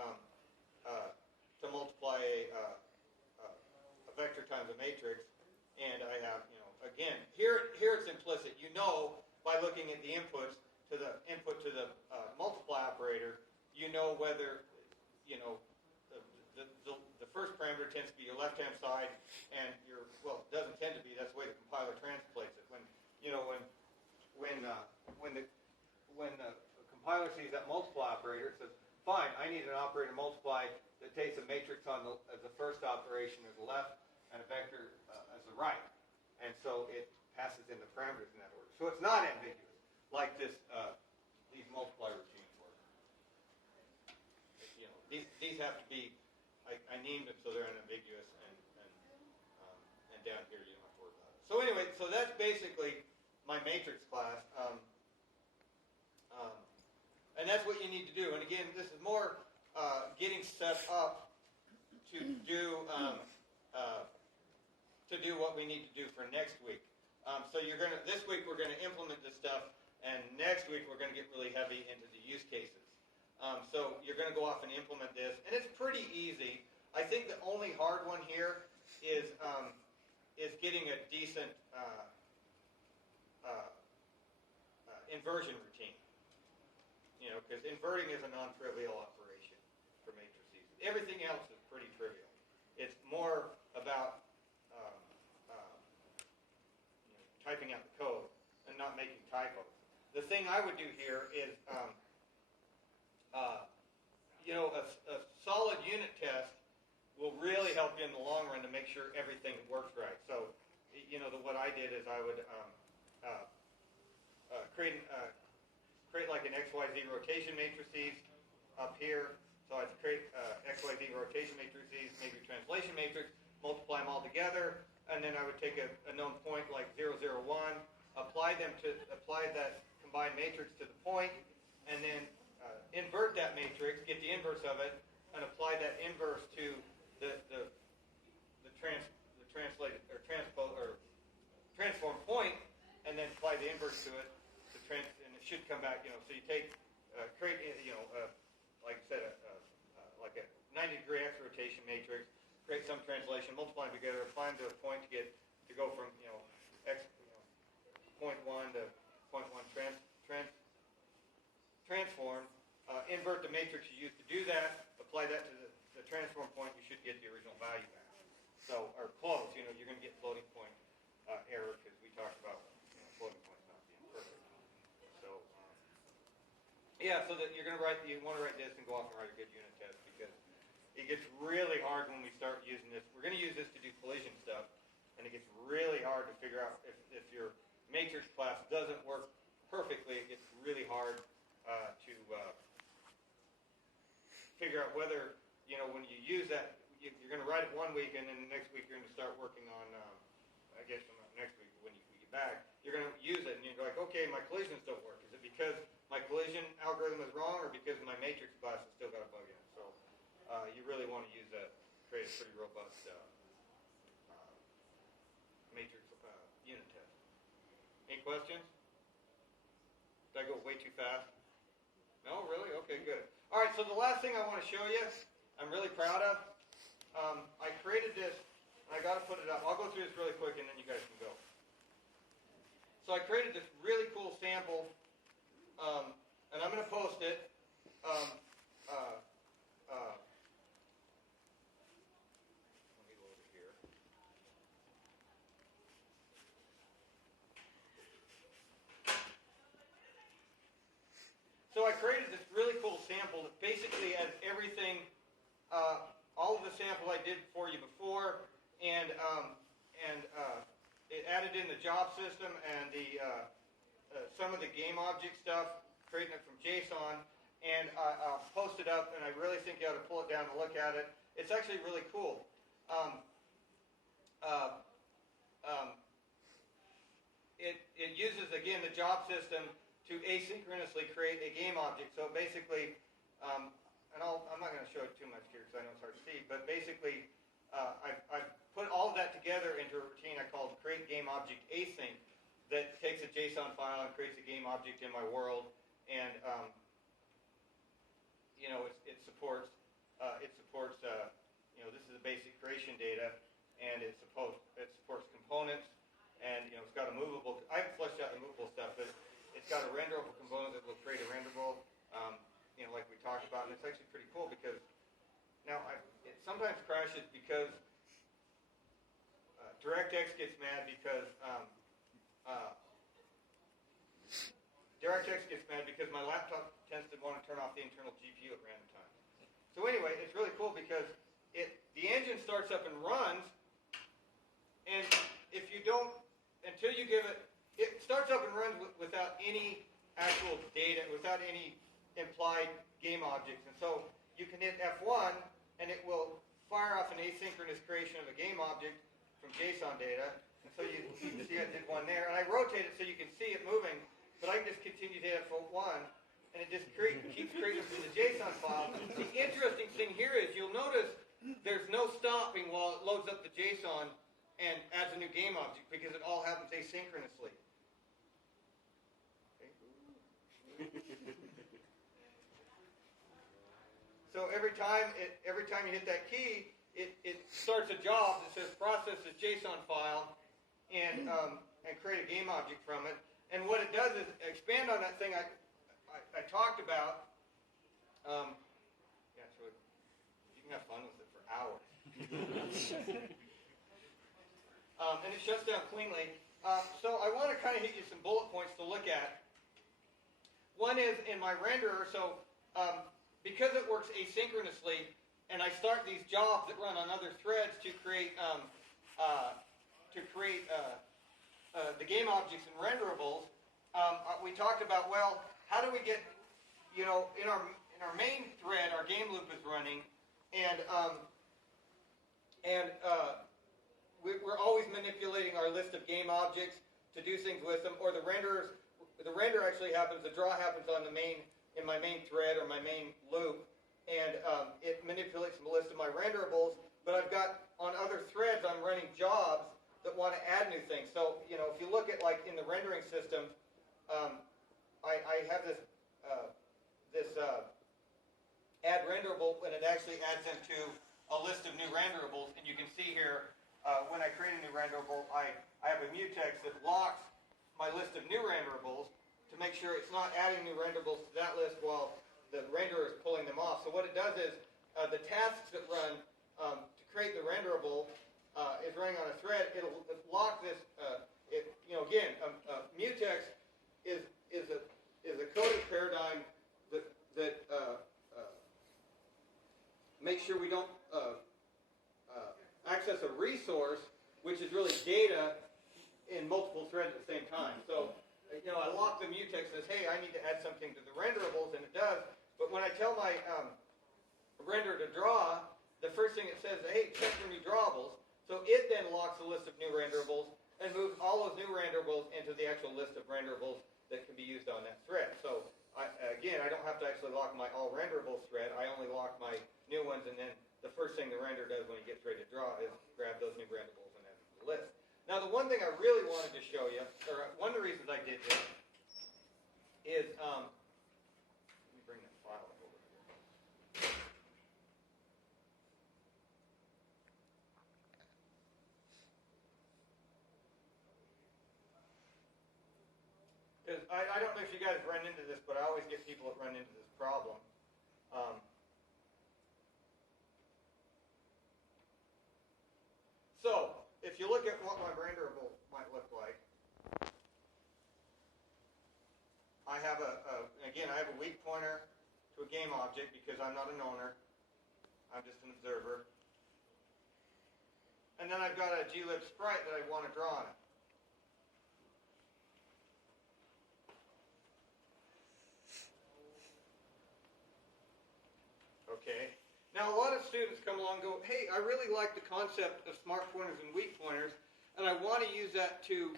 to multiply a vector times a matrix. And I have, again, here it's implicit. You know, by looking at the inputs to the input to the multiply operator, you know whether, the first parameter tends to be your left-hand side, and it doesn't tend to be. That's the way the compiler translates it. When the compiler sees that multiply operator, it says, fine, I need an operator multiply that takes a matrix as the first operation as the left, and a vector as the right. And so it passes in the parameters in that order. So it's not ambiguous, like these multiply routines work. These have to be, I named them so they're unambiguous, and down here you don't have to worry about it. So anyway, so that's basically my matrix class. And that's what you need to do. And again, this is more getting set up to do what we need to do for next week. So this week we're gonna implement this stuff, and next week we're gonna get really heavy into the use cases. So you're gonna go off and implement this, and it's pretty easy. I think the only hard one here is getting a decent inversion routine. Because inverting is a non-trivial operation for matrices. Everything else is pretty trivial. It's more about typing out the code and not making typos. The thing I would do here is, a solid unit test will really help you in the long run to make sure everything works right. So, what I did is I would create like an XYZ rotation matrices up here. So I'd create XYZ rotation matrices, maybe a translation matrix, multiply them all together, and then I would take a known point like 0, 0, 1, apply that combined matrix to the point, and then invert that matrix, get the inverse of it, and apply that inverse to the translated or transform point, and then apply the inverse to it, and it should come back. So you take create, like I said, like a 90-degree X rotation matrix, create some translation, multiply them together, apply them to a point to go from X, point 1 to point 1 transform, invert the matrix you used to do that, apply that to the transform point, you should get the original value back. So, or close, you're going to get floating point error because we talked about floating points not being perfect. So, yeah, so that you want to write this and go off and write a good unit test because it gets really hard when we start using this. We're going to use this to do collision stuff, and it gets really hard to figure out if your matrix class doesn't work perfectly. It gets really hard to figure out whether, when you use that, you're going to write it one week, and then the next week you're going to start working on, I guess next week when you get back, you're going to use it, and you're like, okay, my collisions don't work. Is it because my collision algorithm is wrong, or because my matrix class has still got a bug in it? So you really want to use that, create a pretty robust matrix unit test. Any questions? Did I go way too fast? No, really? Okay, good. All right, so the last thing I want to show you, I'm really proud of. I created this, and I got to put it up. I'll go through this really quick, and then you guys can go. So I created this really cool sample, and I'm going to post it. Let me go over here. So I created this really cool sample that basically has everything, all of the samples I did for you before, and it added in the job system and some of the game object stuff, creating it from JSON, and I'll post it up, and I really think you ought to pull it down and look at it. It's actually really cool. It uses, again, the job system to asynchronously create a game object. So basically, and I'm not going to show it too much here because I know it's hard to see, but basically I've put all of that together into a routine I call create game object async that takes a JSON file and creates a game object in my world, and it supports this is the basic creation data, and it supports components, and it's got a movable. I haven't fleshed out the movable stuff, but it's got a renderable component that will create a renderable. Like we talked about, and it's actually pretty cool because now it sometimes crashes because DirectX gets mad because my laptop tends to want to turn off the internal GPU at random times. So anyway, it's really cool because the engine starts up and runs, and if you don't, until you give it starts up and runs without any actual data, without any implied game objects. And so you can hit F1, and it will fire off an asynchronous creation of a game object from JSON data. And so you see I did one there. And I rotate it so you can see it moving, but I can just continue to hit F1, and it just keeps creating from the JSON file. The interesting thing here is you'll notice there's no stopping while it loads up the JSON and adds a new game object because it all happens asynchronously. So every time you hit that key, it starts a job that says process this JSON file and create a game object from it. And what it does is expand on that thing I talked about. It's really, you can have fun with it for hours. And it shuts down cleanly. So I want to kind of hit you some bullet points to look at. One is in my renderer, so because it works asynchronously, and I start these jobs that run on other threads to create the game objects and renderables, we talked about, well, how do we get, in our main thread, our game loop is running, and we're always manipulating our list of game objects to do things with them, or the render actually happens, the draw happens on in my main thread or my main loop, and it manipulates the list of my renderables, but I've got, on other threads, I'm running jobs that want to add new things. So, if you look at, like, in the rendering system, I have this add renderable, and it actually adds them to a list of new renderables. And you can see here, when I create a new renderable, I have a mutex that locks my list of new renderables to make sure it's not adding new renderables to that list while the renderer is pulling them off. So what it does is, the tasks that run to create the renderable is running on a thread. It'll lock this. Again, mutex is a coding paradigm that makes sure we don't access a resource, which is really data, in multiple threads at the same time. So, I lock the mutex and says, hey, I need to add something to the renderables, and it does. But when I tell my renderer to draw, the first thing it says, hey, check for new drawables. So it then locks a list of new renderables and moves all those new renderables into the actual list of renderables that can be used on that thread. So I don't have to actually lock my all renderables thread. I only lock my new ones, and then the first thing the renderer does when he gets ready to draw is grab those new renderables and add them to the list. Now, the one thing I really wanted to show you, or one of the reasons I did this, is let me bring that file up over here. Because I don't know if you guys run into this, but I always get people that run into this problem. So, if you look at what my renderable might look like, I have I have a weak pointer to a game object because I'm not an owner. I'm just an observer. And then I've got a glib sprite that I want to draw on it. Okay. Now, a lot of students come along and go, hey, I really like the concept of smart pointers and weak pointers, and I want to use that to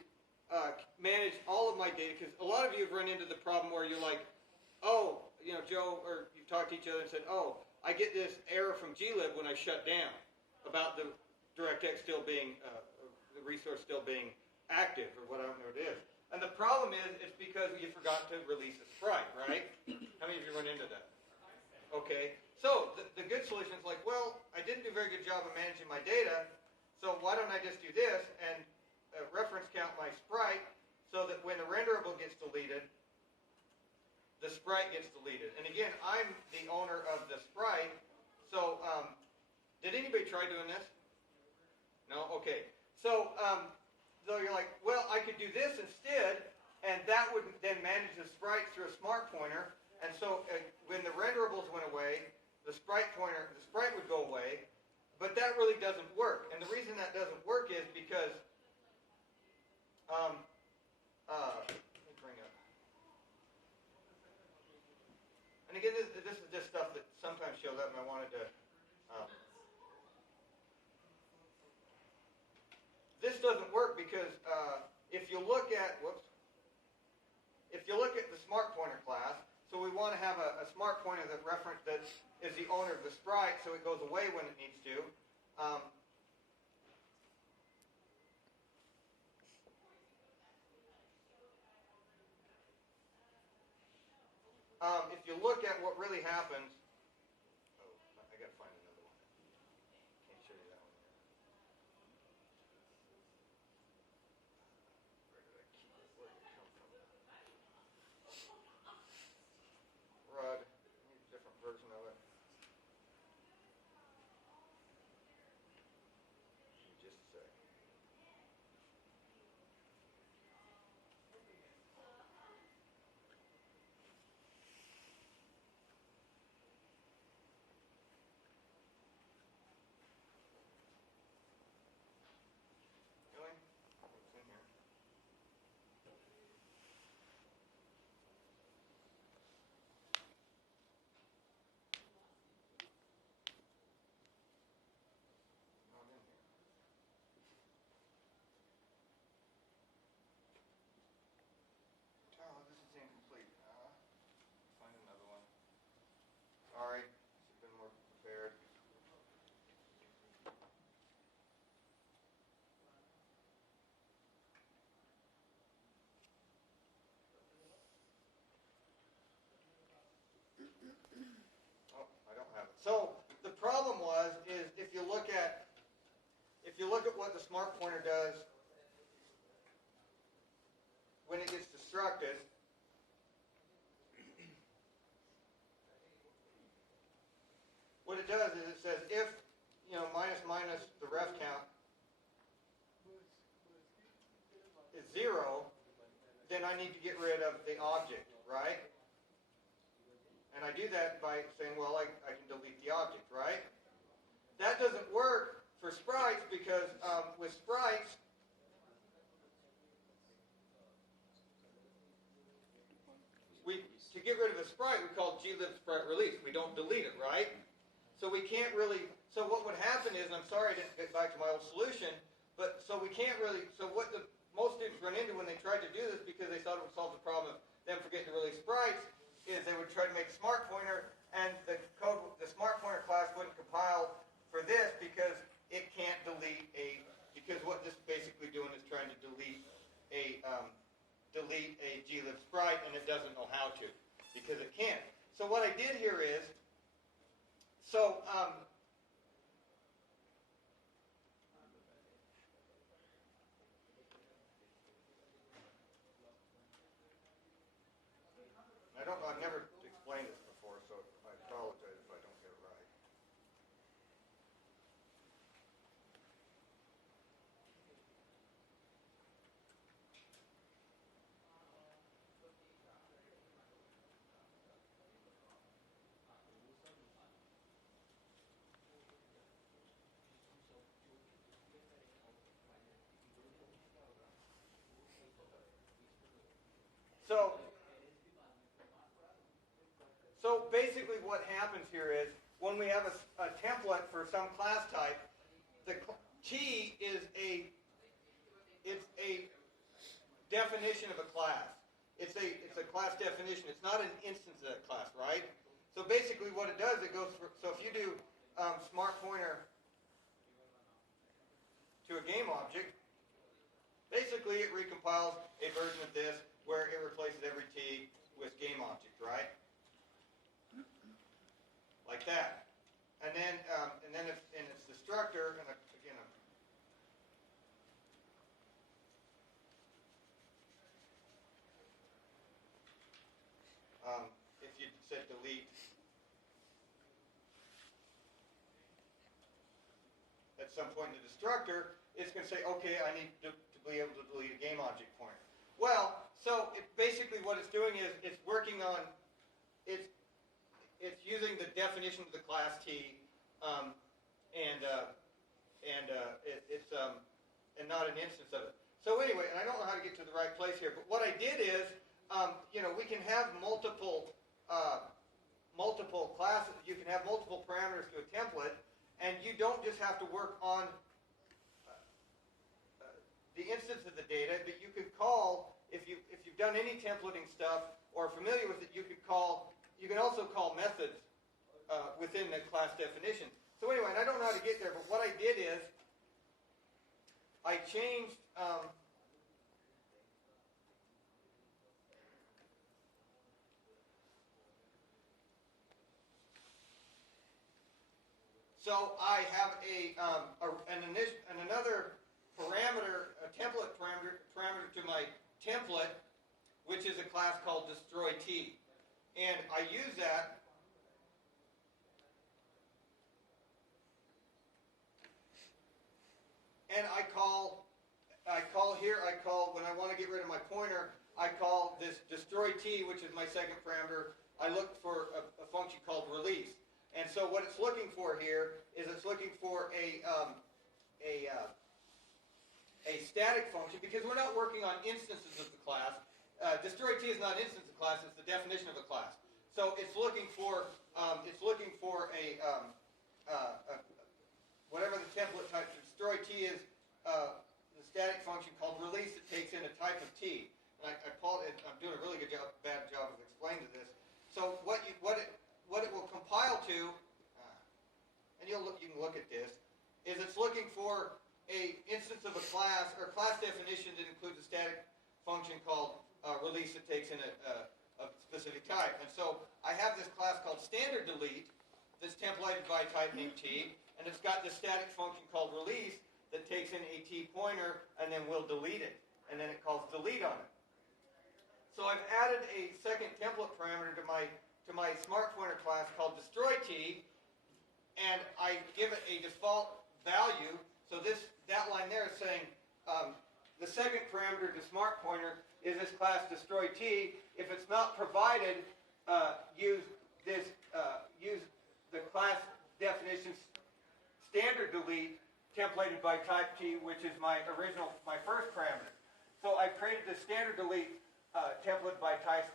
manage all of my data, because a lot of you have run into the problem where you're like, oh, Joe, or you've talked to each other and said, oh, I get this error from glib when I shut down about the DirectX still being, the resource still being active, or what I don't know what it is. And the problem is, it's because you forgot to release a sprite, right? How many of you run into that? Okay, so the good solution is like, well, I didn't do a very good job of managing my data, so why don't I just do this and reference count my sprite so that when the renderable gets deleted, the sprite gets deleted. And again, I'm the owner of the sprite, so did anybody try doing this? No? Okay. So, so you're like, well, I could do this instead, and that would then manage the sprite through a smart pointer. And so when the renderables went away, the sprite would go away, but that really doesn't work. And the reason that doesn't work is because, let me bring up. And again, this is just stuff that sometimes shows up, and I wanted to. This doesn't work because if you look at the smart pointer class. So we want to have a smart pointer that is the owner of the sprite, so it goes away when it needs to. If you look at what really happens, I got to find another one. Can't show you that one. Where did I keep it? Where did it come from? Rud. I need a different version of it. Give me just a sec. So the problem is if you look at what the smart pointer does when it gets destructed, what it does is it says if, minus the ref count is 0, then I need to get rid of the object, right? And I do that by saying, well, I can delete the object, right? That doesn't work for sprites because with sprites, to get rid of a sprite, we call glib sprite release. We don't delete it, right? So we can't really, so what would happen is, and I'm sorry I didn't get back to my old solution, but so we can't really, so what most students run into when they tried to do this because they thought it would solve the problem of them forgetting to release sprites, is they would try to make a smart pointer, and the smart pointer class wouldn't compile for this because it can't delete because what this is basically doing is trying to delete a glib sprite, and it doesn't know how to because it can't. So what I did here is, I don't know, I've never explained this before, so I apologize if I don't get it right. So basically what happens here is when we have a template for some class type, the T is a definition of a class. It's a class definition. It's not an instance of that class, right? So basically what it does, it goes for, so if you do smart pointer to a game object, basically it recompiles a version of this where it replaces every T with game object, right? Like that. And then if in its destructor, and again, if you said delete at some point in the destructor, it's going to say, okay, I need to be able to delete a game object pointer. Well, so basically what it's doing is it's working on, it's using the definition of the class T, and not an instance of it. So anyway, and I don't know how to get to the right place here, but what I did is, we can have multiple classes. You can have multiple parameters to a template, and you don't just have to work on the instance of the data, but you could call, if you've done any templating stuff or are familiar with it, you can also call methods within the class definition. So anyway, and I don't know how to get there, but what I did is I changed so I have another parameter, a template parameter to my template, which is a class called destroyT. And I use that and I call when I want to get rid of my pointer, I call this destroyT, which is my second parameter. I look for a function called release. And so what it's looking for here is it's looking for a static function, because we're not working on instances of the class. DestroyT is not an instance of class; it's the definition of a class. So it's looking for whatever the template type. DestroyT is the static function called release that takes in a type of T. And I'm doing a really bad job of explaining this. So what it will compile to, and you can look at this, is it's looking for a instance of a class or class definition that includes a static function called release that takes in a specific type. And so I have this class called standard delete that's templated by type named T, and it's got this static function called release that takes in a T pointer and then will delete it, and then it calls delete on it. So I've added a second template parameter to my smart pointer class called destroy T, and I give it a default value. So that line there is saying the second parameter to smart pointer is this class destroy T. If it's not provided, use the class definition standard delete templated by type T, which is my first parameter. So I created the standard delete template by type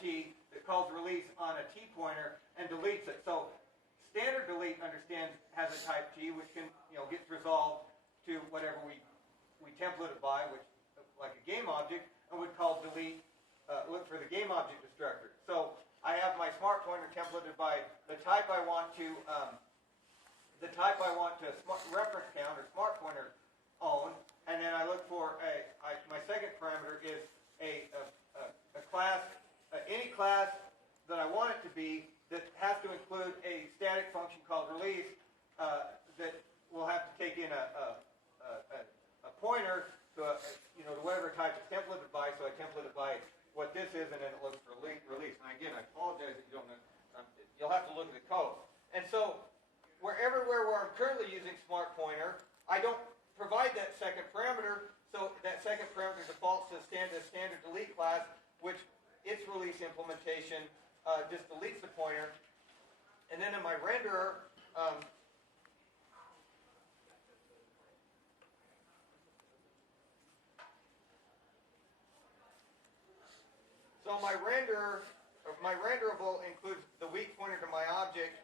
T that calls release on a T pointer and deletes it. So standard delete has a type T, which can gets resolved to whatever we template it by, which like a game object, and would call delete look for the game object destructor. So I have my smart pointer templated by the type I want to reference count or smart pointer own, and then I look for my second parameter is a class, any class that I want it to be that has to include a static function called release that will have to take in a pointer to to whatever type it's templated by. So I template it by what this is, and then it looks for release. And again, I apologize if you don't know. You'll have to look at the code. And so everywhere where I'm currently using smart pointer, I don't provide that second parameter. So that second parameter defaults to the standard delete class, which its release implementation just deletes the pointer. And then in my renderer, so my renderable includes the weak pointer to my object.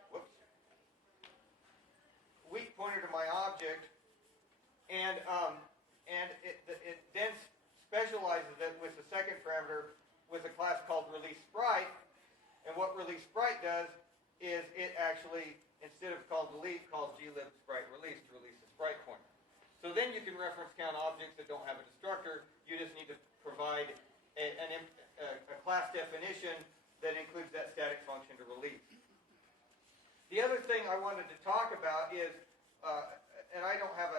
Weak pointer to my object, and it then specializes it with the second parameter with a class called release sprite. And what release sprite does is it actually, instead of called delete, calls glib sprite release to release the sprite pointer. So then you can reference count objects that don't have a destructor. You just need to provide a class definition that includes that static function to release. The other thing I wanted to talk about is, and I don't have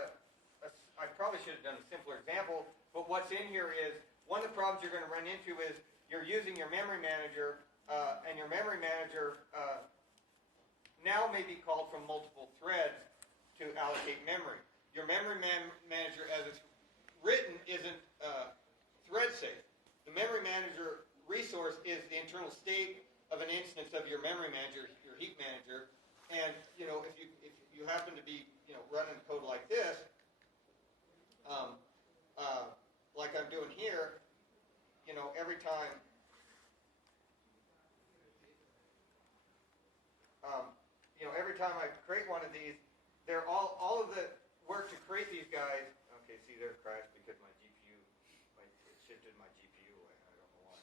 I probably should have done a simpler example, but what's in here is, one of the problems you're going to run into is you're using your memory manager, and your memory manager now may be called from multiple threads to allocate memory. Your memory manager, as it's written, isn't thread safe. The memory manager resource is the internal state of an instance of your memory manager, your heap manager, and if you happen to be running code like this, like I'm doing here, every time every time I create one of these, they're all of the work to create these guys. Okay, see, they're crashed because my GPU, it shifted my GPU away. I don't know why.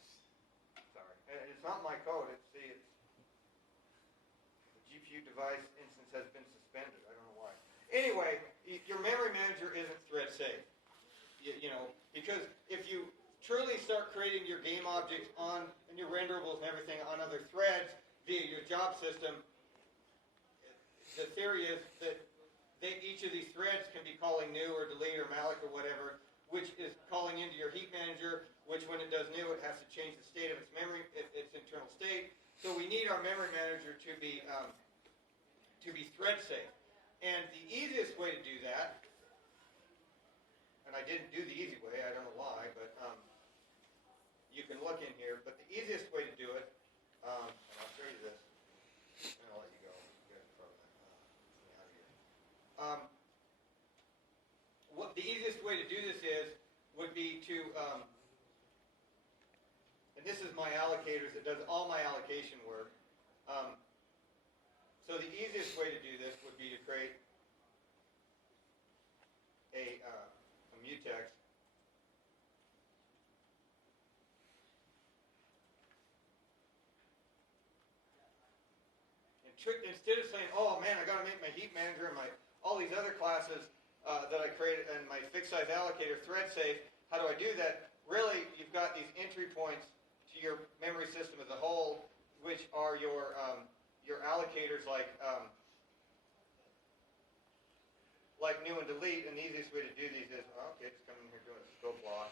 Sorry, and it's not my code. The GPU device instance has been suspended. I don't know why. Anyway, your memory manager isn't thread safe. Because if you truly start creating your game objects and your renderables and everything on other threads via your job system, the theory is that each of these threads can be calling new or delete or malloc or whatever, which is calling into your heap manager, which when it does new, it has to change the state of its memory, its internal state. So we need our memory manager to be thread safe. And the easiest way to do that, and I didn't do the easy way, I don't know why, but you can look in here, but the easiest way to do it, and I'll show you this, and I'll let you go. What the easiest way to do this would be to, and this is my allocators, it does all my allocation work. So the easiest way to do this would be to create a mutex. Instead of saying, oh man, I got to make my heap manager and all these other classes that I created and my fixed size allocator thread safe, how do I do that? Really, you've got these entry points to your memory system as a whole, which are your your allocators like new and delete, and the easiest way to do these is, okay, just come in here doing a scope block.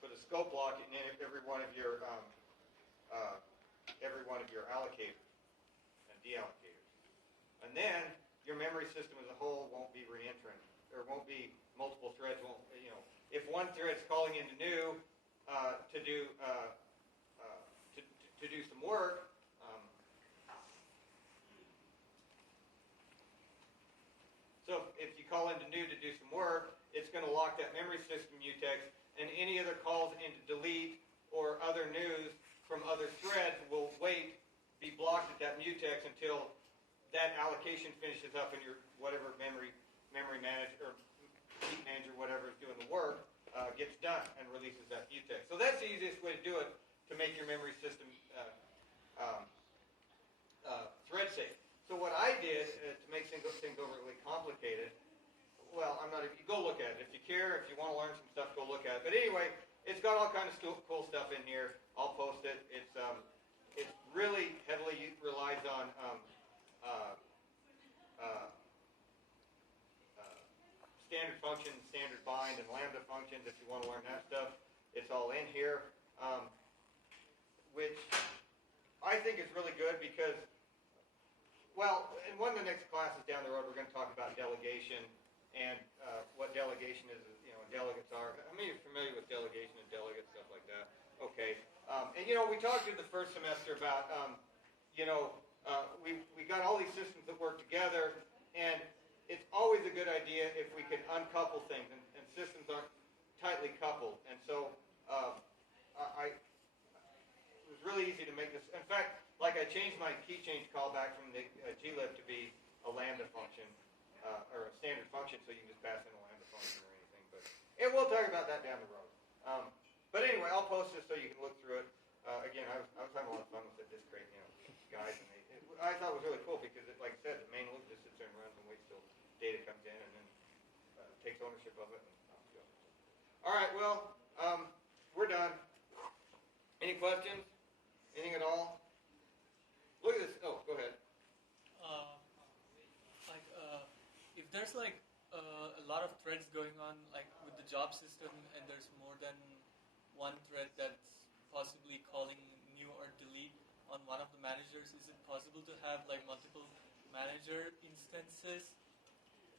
Put a scope block in every one of your allocators and deallocators, and then your memory system as a whole won't be reentrant, or won't be multiple threads. Won't, if one thread's calling into new to do to do some work. So if you call into new to do some work, it's going to lock that memory system mutex, and any other calls into delete or other news from other threads will be blocked at that mutex until that allocation finishes up and your whatever memory manager or heap manager, whatever is doing the work, gets done and releases that mutex. So that's the easiest way to do it, to make your memory system thread safe. So what I did to make things overly complicated, well, I'm not. Go look at it if you care. If you want to learn some stuff, go look at it. But anyway, it's got all kinds of cool stuff in here. I'll post it. It's really heavily relies on standard functions, standard bind, and lambda functions. If you want to learn that stuff, it's all in here, which I think is really good because, well, in one of the next classes down the road, we're going to talk about delegation and what delegation is, delegates are. How many are familiar with delegation and delegates, stuff like that? Okay. And, we talked in the first semester about, we got all these systems that work together, and it's always a good idea if we can uncouple things, and systems aren't tightly coupled. And so it was really easy to make this. In fact, I changed my key change callback from the glib to be a lambda function, or a standard function, so you can just pass in a lambda function or anything. And we'll talk about that down the road. But anyway, I'll post this so you can look through it. Again, I was having a lot of fun with it, just creating guides. And I thought it was really cool because, like I said, the main loop just sits there and runs and waits till data comes in and then takes ownership of it. And all right, well, we're done. Any questions? Anything at all? Look at this. Oh, go ahead. If there's a lot of threads going on, like with the job system, and there's more than one thread that's possibly calling new or delete on one of the managers, is it possible to have multiple manager instances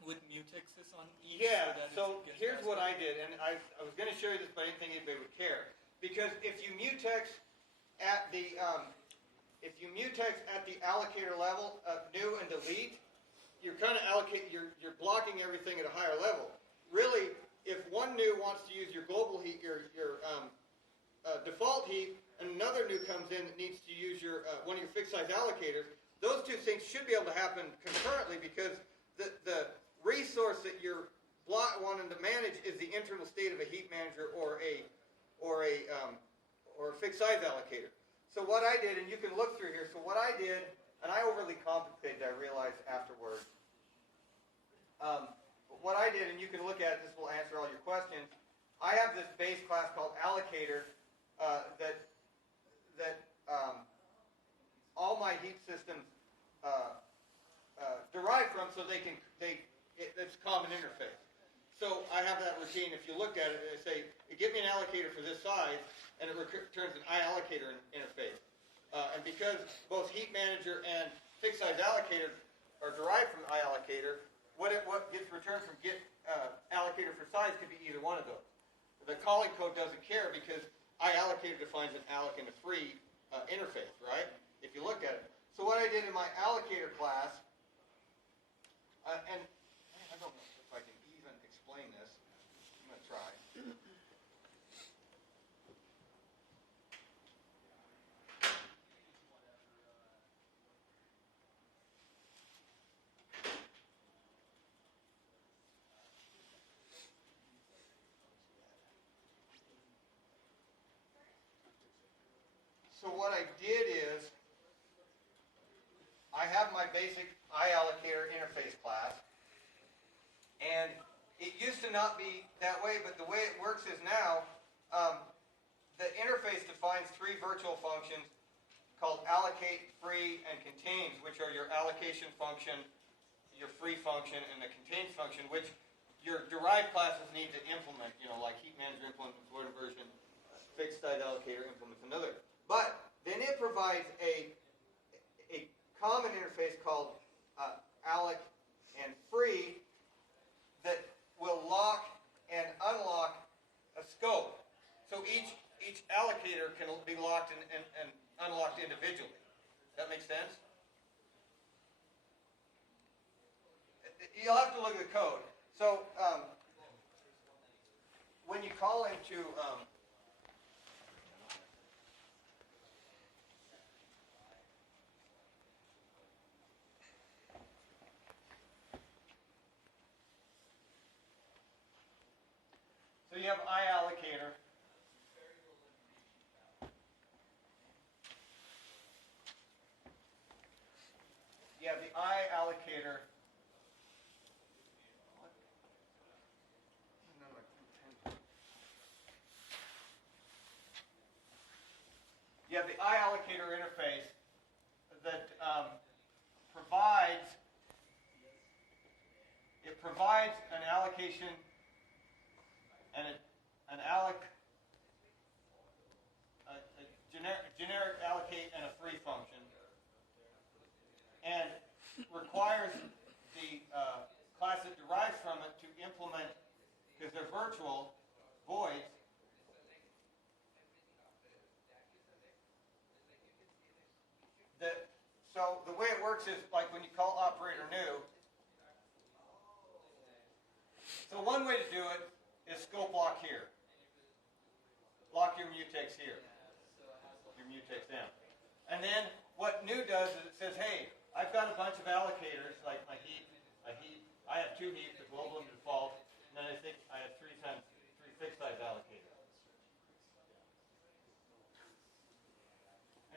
with mutexes on each? Yeah, so here's what I did, and I was going to show you this, but I didn't think anybody would care. Because if you mutex at the allocator level, new and delete, you're kind of you're blocking everything at a higher level. Really, if one new wants to use your global heap, your default heap, and another new comes in that needs to use your one of your fixed size allocators, those two things should be able to happen concurrently because the resource that you're wanting to manage is the internal state of a heap manager or a fixed size allocator. So what I did, and you can look through here. So what I did, and I overly complicated, I realized afterwards. What I did, and you can look at it, this will answer all your questions. I have this base class called allocator that all my heap systems derive from, so it's common interface. So I have that routine. If you look at it, I say, give me an allocator for this size, and it returns an iAllocator interface. And because both heap manager and fixed size allocator are derived from iAllocator, what gets returned from get allocator for size could be either one of those. The calling code doesn't care because iAllocator defines an alloc and a free interface, right? If you look at it. So what I did in my allocator class, and I don't know if I can even explain this. I'm going to try. So what I did is, I have my basic iAllocator interface class, and it used to not be that way, but the way it works is now, the interface defines three virtual functions called allocate, free, and contains, which are your allocation function, your free function, and the contains function, which your derived classes need to implement, like heap manager implements one version, fixed site allocator implements another. But then it provides a common interface called alloc and free that will lock and unlock a scope. So each allocator can be locked and unlocked individually. That makes sense? You'll have to look at the code. So when you call into so you have iAllocator. You have the iAllocator. You have the iAllocator interface that provides an allocation and a generic allocate and a free function, and requires the class that derives from it to implement, because they're virtual voids, so the way it works is like when you call operator new. So one way to do it is scope lock here. Lock your mutex here. Your mutex down. And then what new does is it says, hey, I've got a bunch of allocators, like my heap, I have two heaps, the global and default, and then I think I have three fixed size allocators.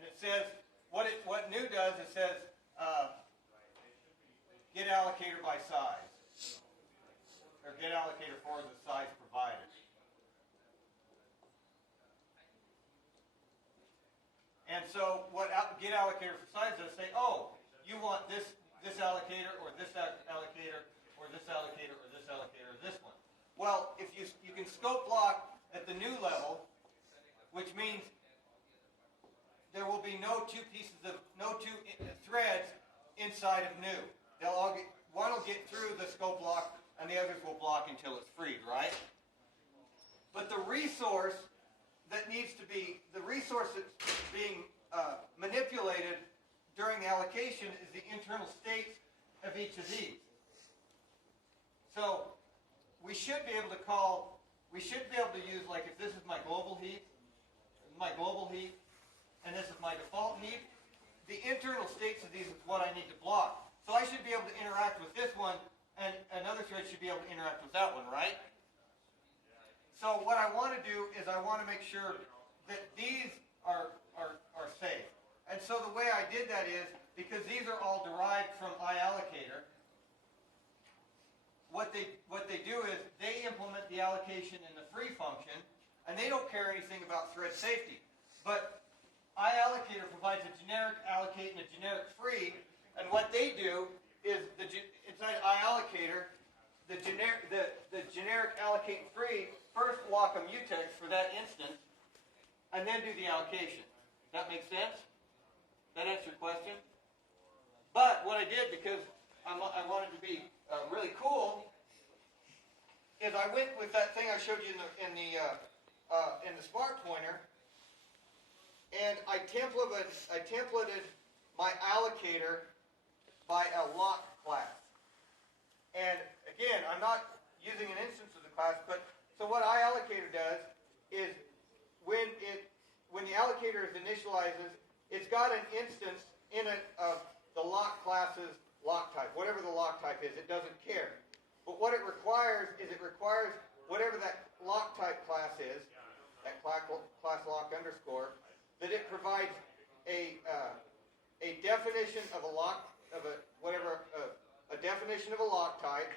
And it says, what new does, it says, get allocator by size. Or get allocator for the size provided. And so what get allocator for size does say, oh, you want this allocator or this allocator or this allocator or this allocator or this one. Well, if you can scope lock at the new level, which means there will be no two threads inside of new. They'll all one will get through the scope lock and the others will block until it's freed, right? But the resource that's being manipulated during the allocation is the internal states of each of these. So we should be able to use, like, if this is my global heap, and this is my default heap, the internal states of these is what I need to block. So I should be able to interact with this one, and another thread should be able to interact with that one, right? So what I want to do is I want to make sure that these are safe. And so the way I did that is, because these are all derived from iAllocator, what they do is they implement the allocation in the free function, and they don't care anything about thread safety. But iAllocator provides a generic allocate and a generic free, and what they do is inside iAllocator, the generic allocate and free first lock a mutex for that instance, and then do the allocation. That makes sense? That answer your question? But what I did, because I wanted to be really cool, is I went with that thing I showed you in the smart pointer, and I templated my allocator by a lock class. And again, I'm not using an instance of the class, but so what iAllocator does is when the allocator is initializes, it's got an instance in it of the lock class's lock type, whatever the lock type is. It doesn't care. But what it requires is whatever that lock type class is, that class lock underscore, that it provides a definition of a lock a definition of a lock type,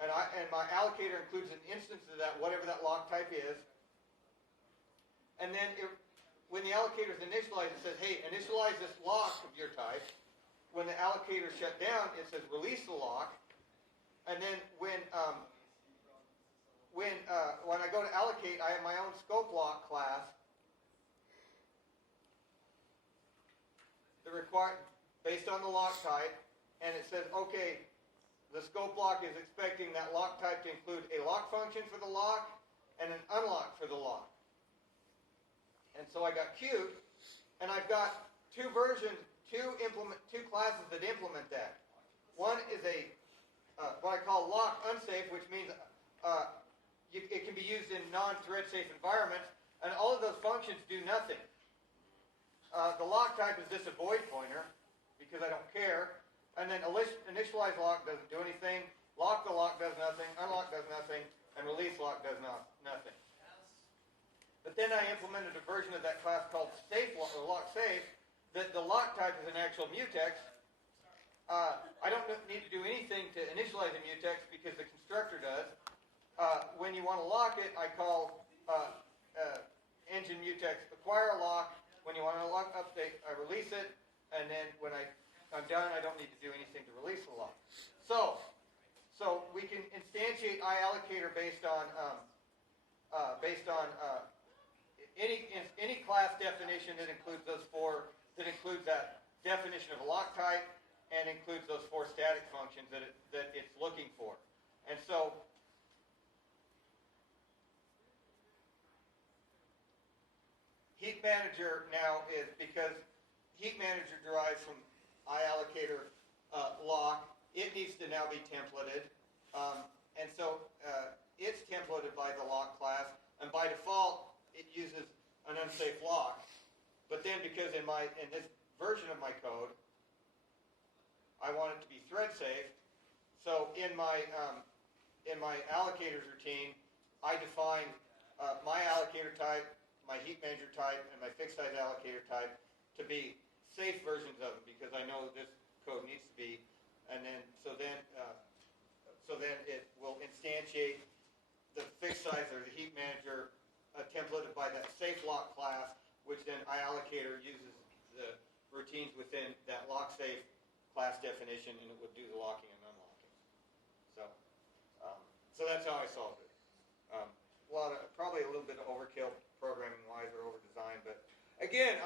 and my allocator includes an instance of that, whatever that lock type is, and then when the allocator is initialized, it says, hey, initialize this lock of your type. When the allocator is shut down, it says release the lock. And then when I go to allocate, I have my own scope lock class. Based on the lock type, and it says, okay, the scope lock is expecting that lock type to include a lock function for the lock and an unlock for the lock. And so I got cute, and I've got two classes that implement that. One is what I call lock unsafe, which means it can be used in non-thread safe environments, and all of those functions do nothing. The lock type is this avoid pointer, because I don't care. And then initialize lock doesn't do anything. Lock the lock does nothing. Unlock does nothing. And release lock does nothing. But then I implemented a version of that class called safe lock, or lock safe, that the lock type is an actual mutex. I don't need to do anything to initialize a mutex because the constructor does. When you want to lock it, I call engine mutex acquire lock. When you want to lock update, I release it, and then when I'm done, I don't need to do anything to release the lock. So we can instantiate iAllocator based on any class definition that includes that definition of a lock type and includes those four static functions that it's looking for. And so Heat Manager now is, because Heat Manager derives from iAllocator lock, it needs to now be templated. And so it's templated by the lock class, and by default, it uses an unsafe lock. But then because in this version of my code, I want it to be thread safe, so in my allocators routine, I define my allocator type, my heat manager type, and my fixed size allocator type to be safe versions of them, because I know this code needs to be. And then so then it will instantiate the fixed size or the heat manager templated by that safe lock class, which then iAllocator uses the routines within that lock safe class definition, and it would do the locking and unlocking. So that's how I solved it. Probably a little bit of overkill programming-wise or over-designed, but again,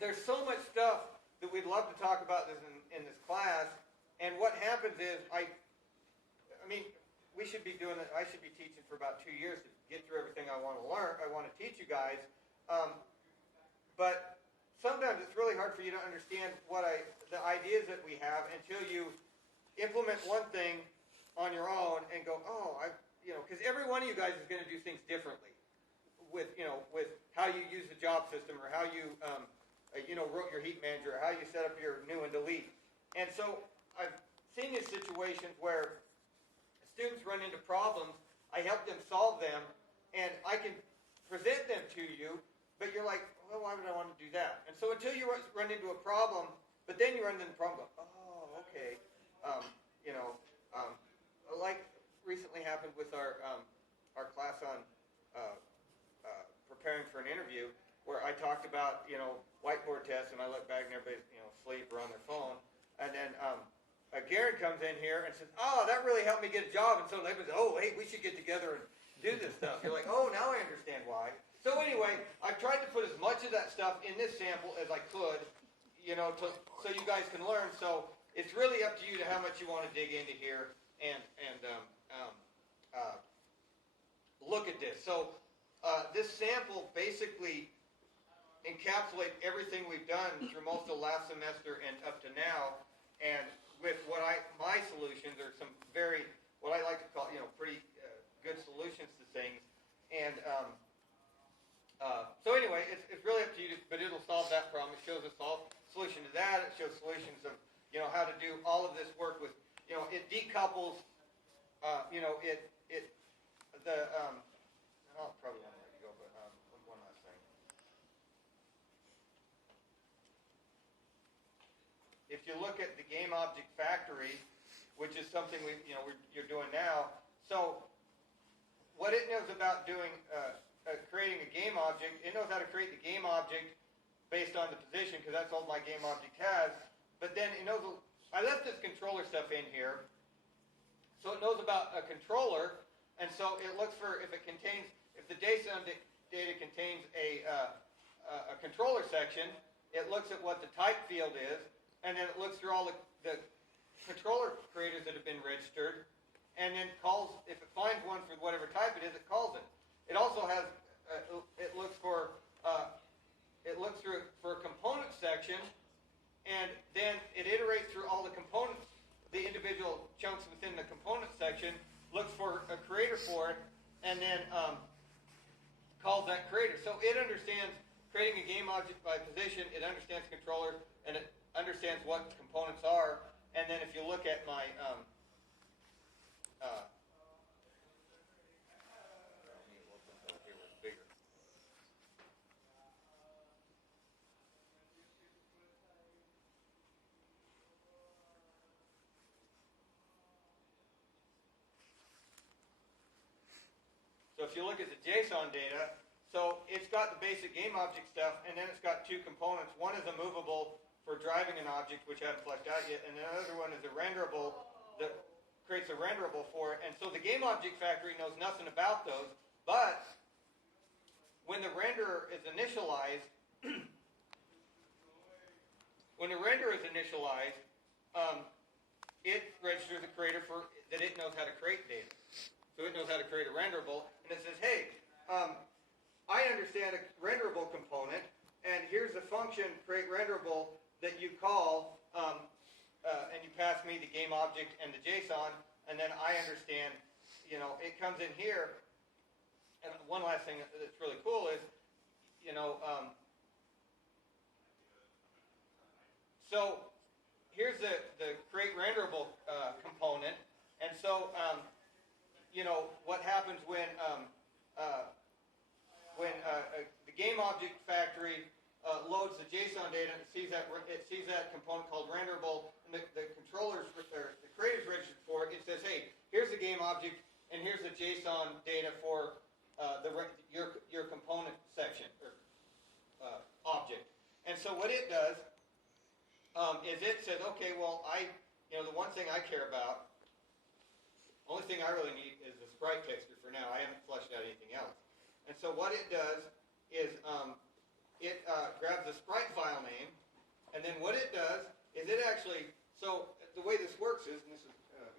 there's so much stuff that we'd love to talk about in this class, and what happens is, we should be doing it. I should be teaching for about 2 years to get through everything I want to learn. I want to teach you guys, but sometimes it's really hard for you to understand the ideas that we have until you implement one thing on your own and go, because every one of you guys is going to do things differently with how you use the job system, or how you wrote your heat manager, or how you set up your new and delete. And so I've seen these situations where students run into problems. I help them solve them, and I can present them to you, but you're like, well, why would I want to do that? And so until you run into a problem, but then you run into the problem, okay. Like recently happened with our class on preparing for an interview, where I talked about whiteboard tests, and I look back and everybody's asleep or on their phone, and then Garen comes in here and says, that really helped me get a job, and so they goes, hey, we should get together and do this stuff. You're like, now I understand why. So anyway, I've tried to put as much of that stuff in this sample as I could, so you guys can learn. So it's really up to you to how much you want to dig into here and look at this. So this sample basically encapsulates everything we've done through most of last semester and up to now, and with my solutions are some very, what I like to call, pretty good solutions to things. And so anyway, it's really up to you, but it'll solve that problem. It shows a solution to that. It shows solutions of, how to do all of this work with, it decouples, I'll probably want to let you go, but one last thing. If you look at the game object factory, which is something you're doing now, so what it knows about doing, creating a game object, it knows how to create the game object based on the position, because that's all my game object has. But then it knows, I left this controller stuff in here, so it knows about a controller, and so it looks for if it contains, if the JSON data contains a controller section, it looks at what the type field is, and then it looks through all the controller creators that have been registered, and then calls, if it finds one for whatever type it is, it calls it. It also has, it looks for a component section, and then it iterates through all the components, the individual chunks within the component section, looks for a creator for it, and then calls that creator. So it understands creating a game object by position, it understands controller, and it understands what components are. And then if you look at my so if you look at the JSON data, so it's got the basic game object stuff, and then it's got two components. One is a movable for driving an object, which I haven't fleshed out yet, and the other one is a renderable that creates a renderable for it. And so the game object factory knows nothing about those, but when the renderer is initialized, it registers a creator for that it knows how to create data. So it knows how to create a renderable, and it says, hey, I understand a renderable component, and here's the function, create renderable, that you call, and you pass me the game object and the JSON, and then I understand, it comes in here. And one last thing that's really cool is, so here's the create renderable component, and so, what happens when the game object factory loads the JSON data and it sees that component called renderable, and the controllers or the creator's registered for it. It says, hey, here's the game object, and here's the JSON data for your component section or object. And so what it does is it says, okay, well, the one thing I care about, only thing I really need is the sprite texture for now. I haven't fleshed out anything else. And so what it does is it grabs the sprite file name, and then what it does is it actually, so the way this works is, and this is,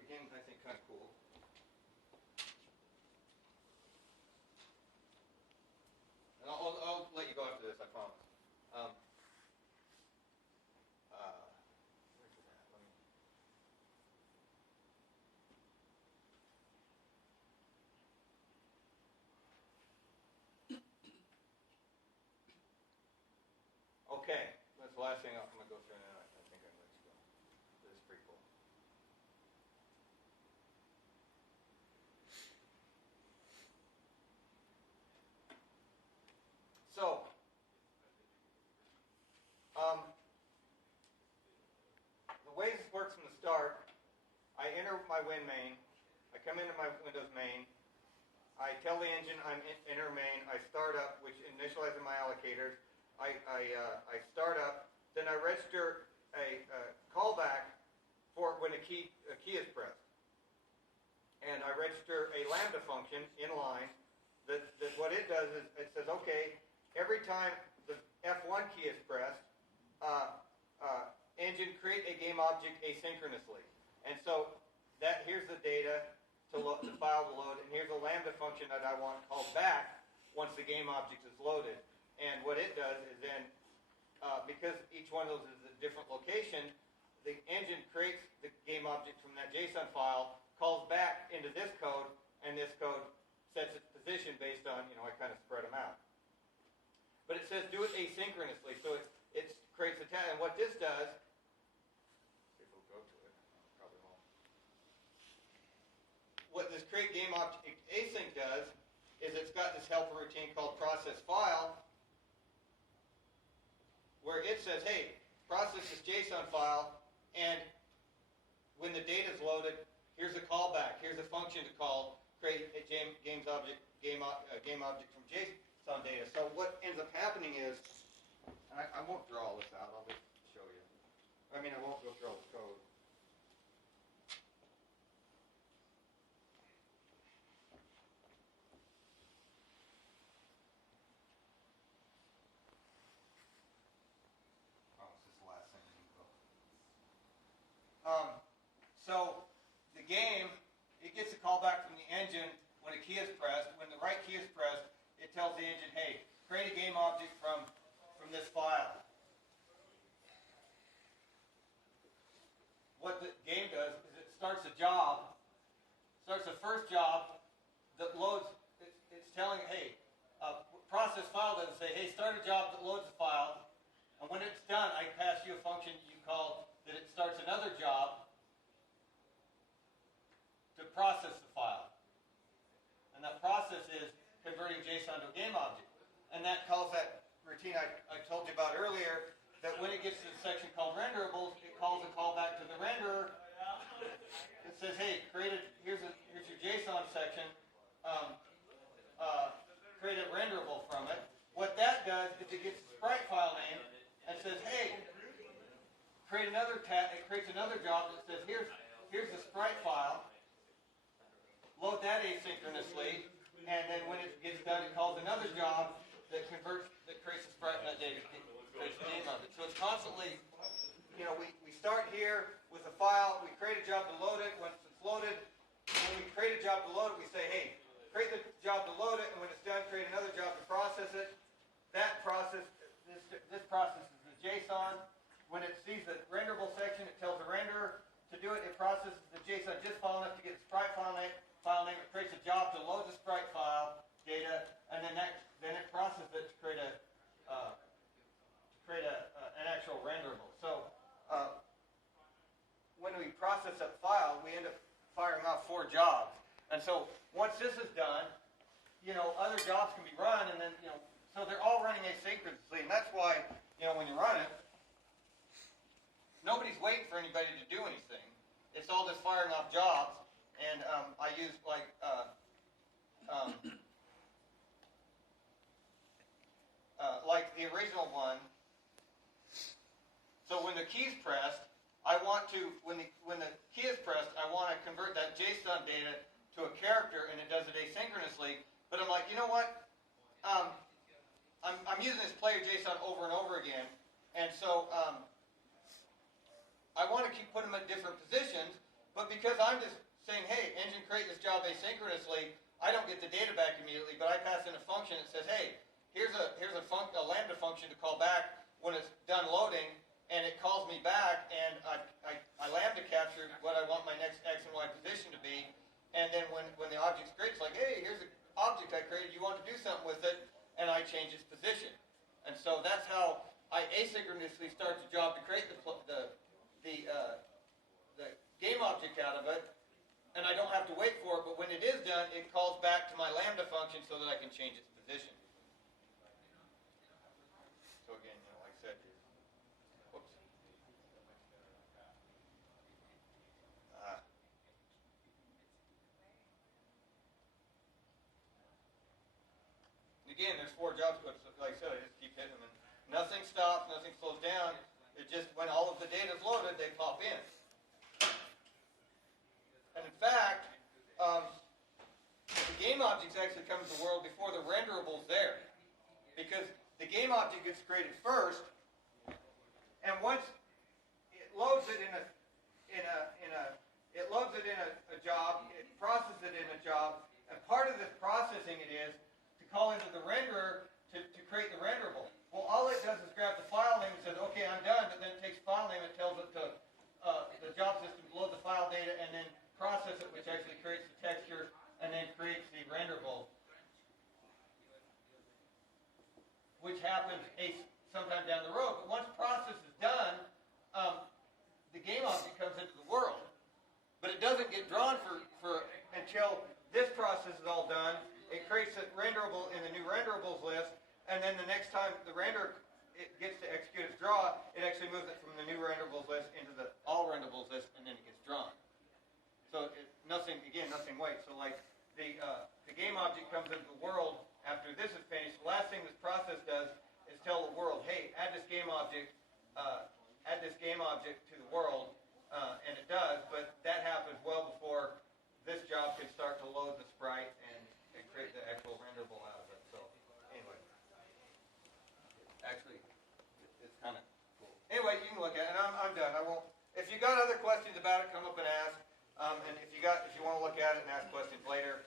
again, I think kind of cool. And I'll let you go after this, I promise. Where's it at? Okay, that's the last thing I'm going to go through, and then I think I'm ready to go. This is pretty cool. So, the way this works from the start, I enter my Win main, I come into my Windows main, I tell the engine I'm enter main, I start up, which initializes my allocators, I start up, then I register a callback for when a key is pressed. And I register a lambda function in line that what it does is it says, okay, every time the F1 key is pressed, engine create a game object asynchronously. And so here's the data the file to load, and here's a lambda function that I want called back once the game object is loaded. And what it does is then, because each one of those is a different location, the engine creates the game object from that JSON file, calls back into this code, and this code sets its position based on, I kind of spread them out. But it says do it asynchronously, so it creates a tag. And what this does, if we'll go to it, probably won't. What this create game object async does is it's got this helper routine called process file, where it says, hey, process this JSON file, and when the data is loaded, here's a callback, here's a function to call create a game object from JSON data. So what ends up happening is, and I won't draw all this out. I'll just show you. I mean, I won't go through all the code. Oh, this is the last thing we can go. So the game, it gets a callback from the engine when a key is pressed. When the right key is pressed, it tells the engine, hey, create a game object from this file. What the game does is it starts a job, starts the first job that loads, it's telling, hey, process file doesn't say, hey, start a job that loads the file, and when it's done, I pass you a function you call that it starts another job to process the file. And that process is converting JSON to a game object. And that calls that routine I told you about earlier, that when it gets to the section called renderables, it calls a callback to the renderer. It says, hey, here's your JSON section, create a renderable from it. What that does is it gets the sprite file name and says, hey, create another tab. It creates another job that says, here's the sprite file. Load that asynchronously, and then when it gets done, it calls another job that creates a sprite that data, creates a game of it. So it's constantly, we start here with a file, we create a job to load it. Once it's loaded, when we create a job to load it, we say, hey, create the job to load it, and when it's done, create another job to process it. That process, this process is the JSON. When it sees the renderable section, it tells the renderer to do it. It processes the JSON just far enough to get the sprite file name. It creates a job to load the sprite file data, and then it processes it to create an actual renderable. So when we process that file, we end up firing off 4 jobs. And so once this is done, other jobs can be run, and then so they're all running asynchronously, and that's why when you run it, nobody's waiting for anybody to do anything. It's all just firing off jobs. And I use like the original one. So when the key's pressed, when the key is pressed, I want to convert that JSON data to a character, and it does it asynchronously. But I'm like, you know what? I'm using this player JSON over and over again, and so I want to keep putting them at different positions. But because I'm just saying, hey, engine, create this job asynchronously, I don't get the data back immediately, but I pass in a function that says, hey, here's a lambda function to call back when it's done loading, and it calls me back, and I lambda capture what I want my next X and Y position to be, and then when the object's created, it's like, hey, here's an object I created, you want to do something with it, and I change its position. And so that's how I asynchronously start the job to create the game object out of it, and I don't have to wait for it, but when it is done, it calls back to my lambda function so that I can change its position. So again, like I said, whoops. Again, there's 4 jobs, but like I said, I just keep hitting them, and nothing stops, nothing slows down. It just, when all of the data is loaded, they pop in. And in fact, the game objects actually come to the world before the renderable's there, because the game object gets created first, and once it loads it in a job, it processes it in a job, and part of this processing it is to call into the renderer to create the renderable. Well, all it does is grab the file name and says, okay, I'm done, but then it takes file name and tells it to the job system to load the file data and then process it, which actually creates the texture and then creates the renderable, which happens sometime down the road. But once process is done, the game object comes into the world. But it doesn't get drawn for until this process is all done. It creates a renderable in the new renderables list, and then the next time the renderer gets to execute its draw, it actually moves it from the new renderables list into the all renderables list, and then it gets drawn. So nothing waits. So like the game object comes into the world after this is finished. The last thing this process does is tell the world, hey, add this game object to the world, and it does, but that happens well before this job can start to load the sprite and create the actual renderable out of it. So anyway, actually, it's kind of cool. Anyway, you can look at it, and I'm done. I won't. If you got other questions about it, come up and ask. And if you want to look at it and ask questions later,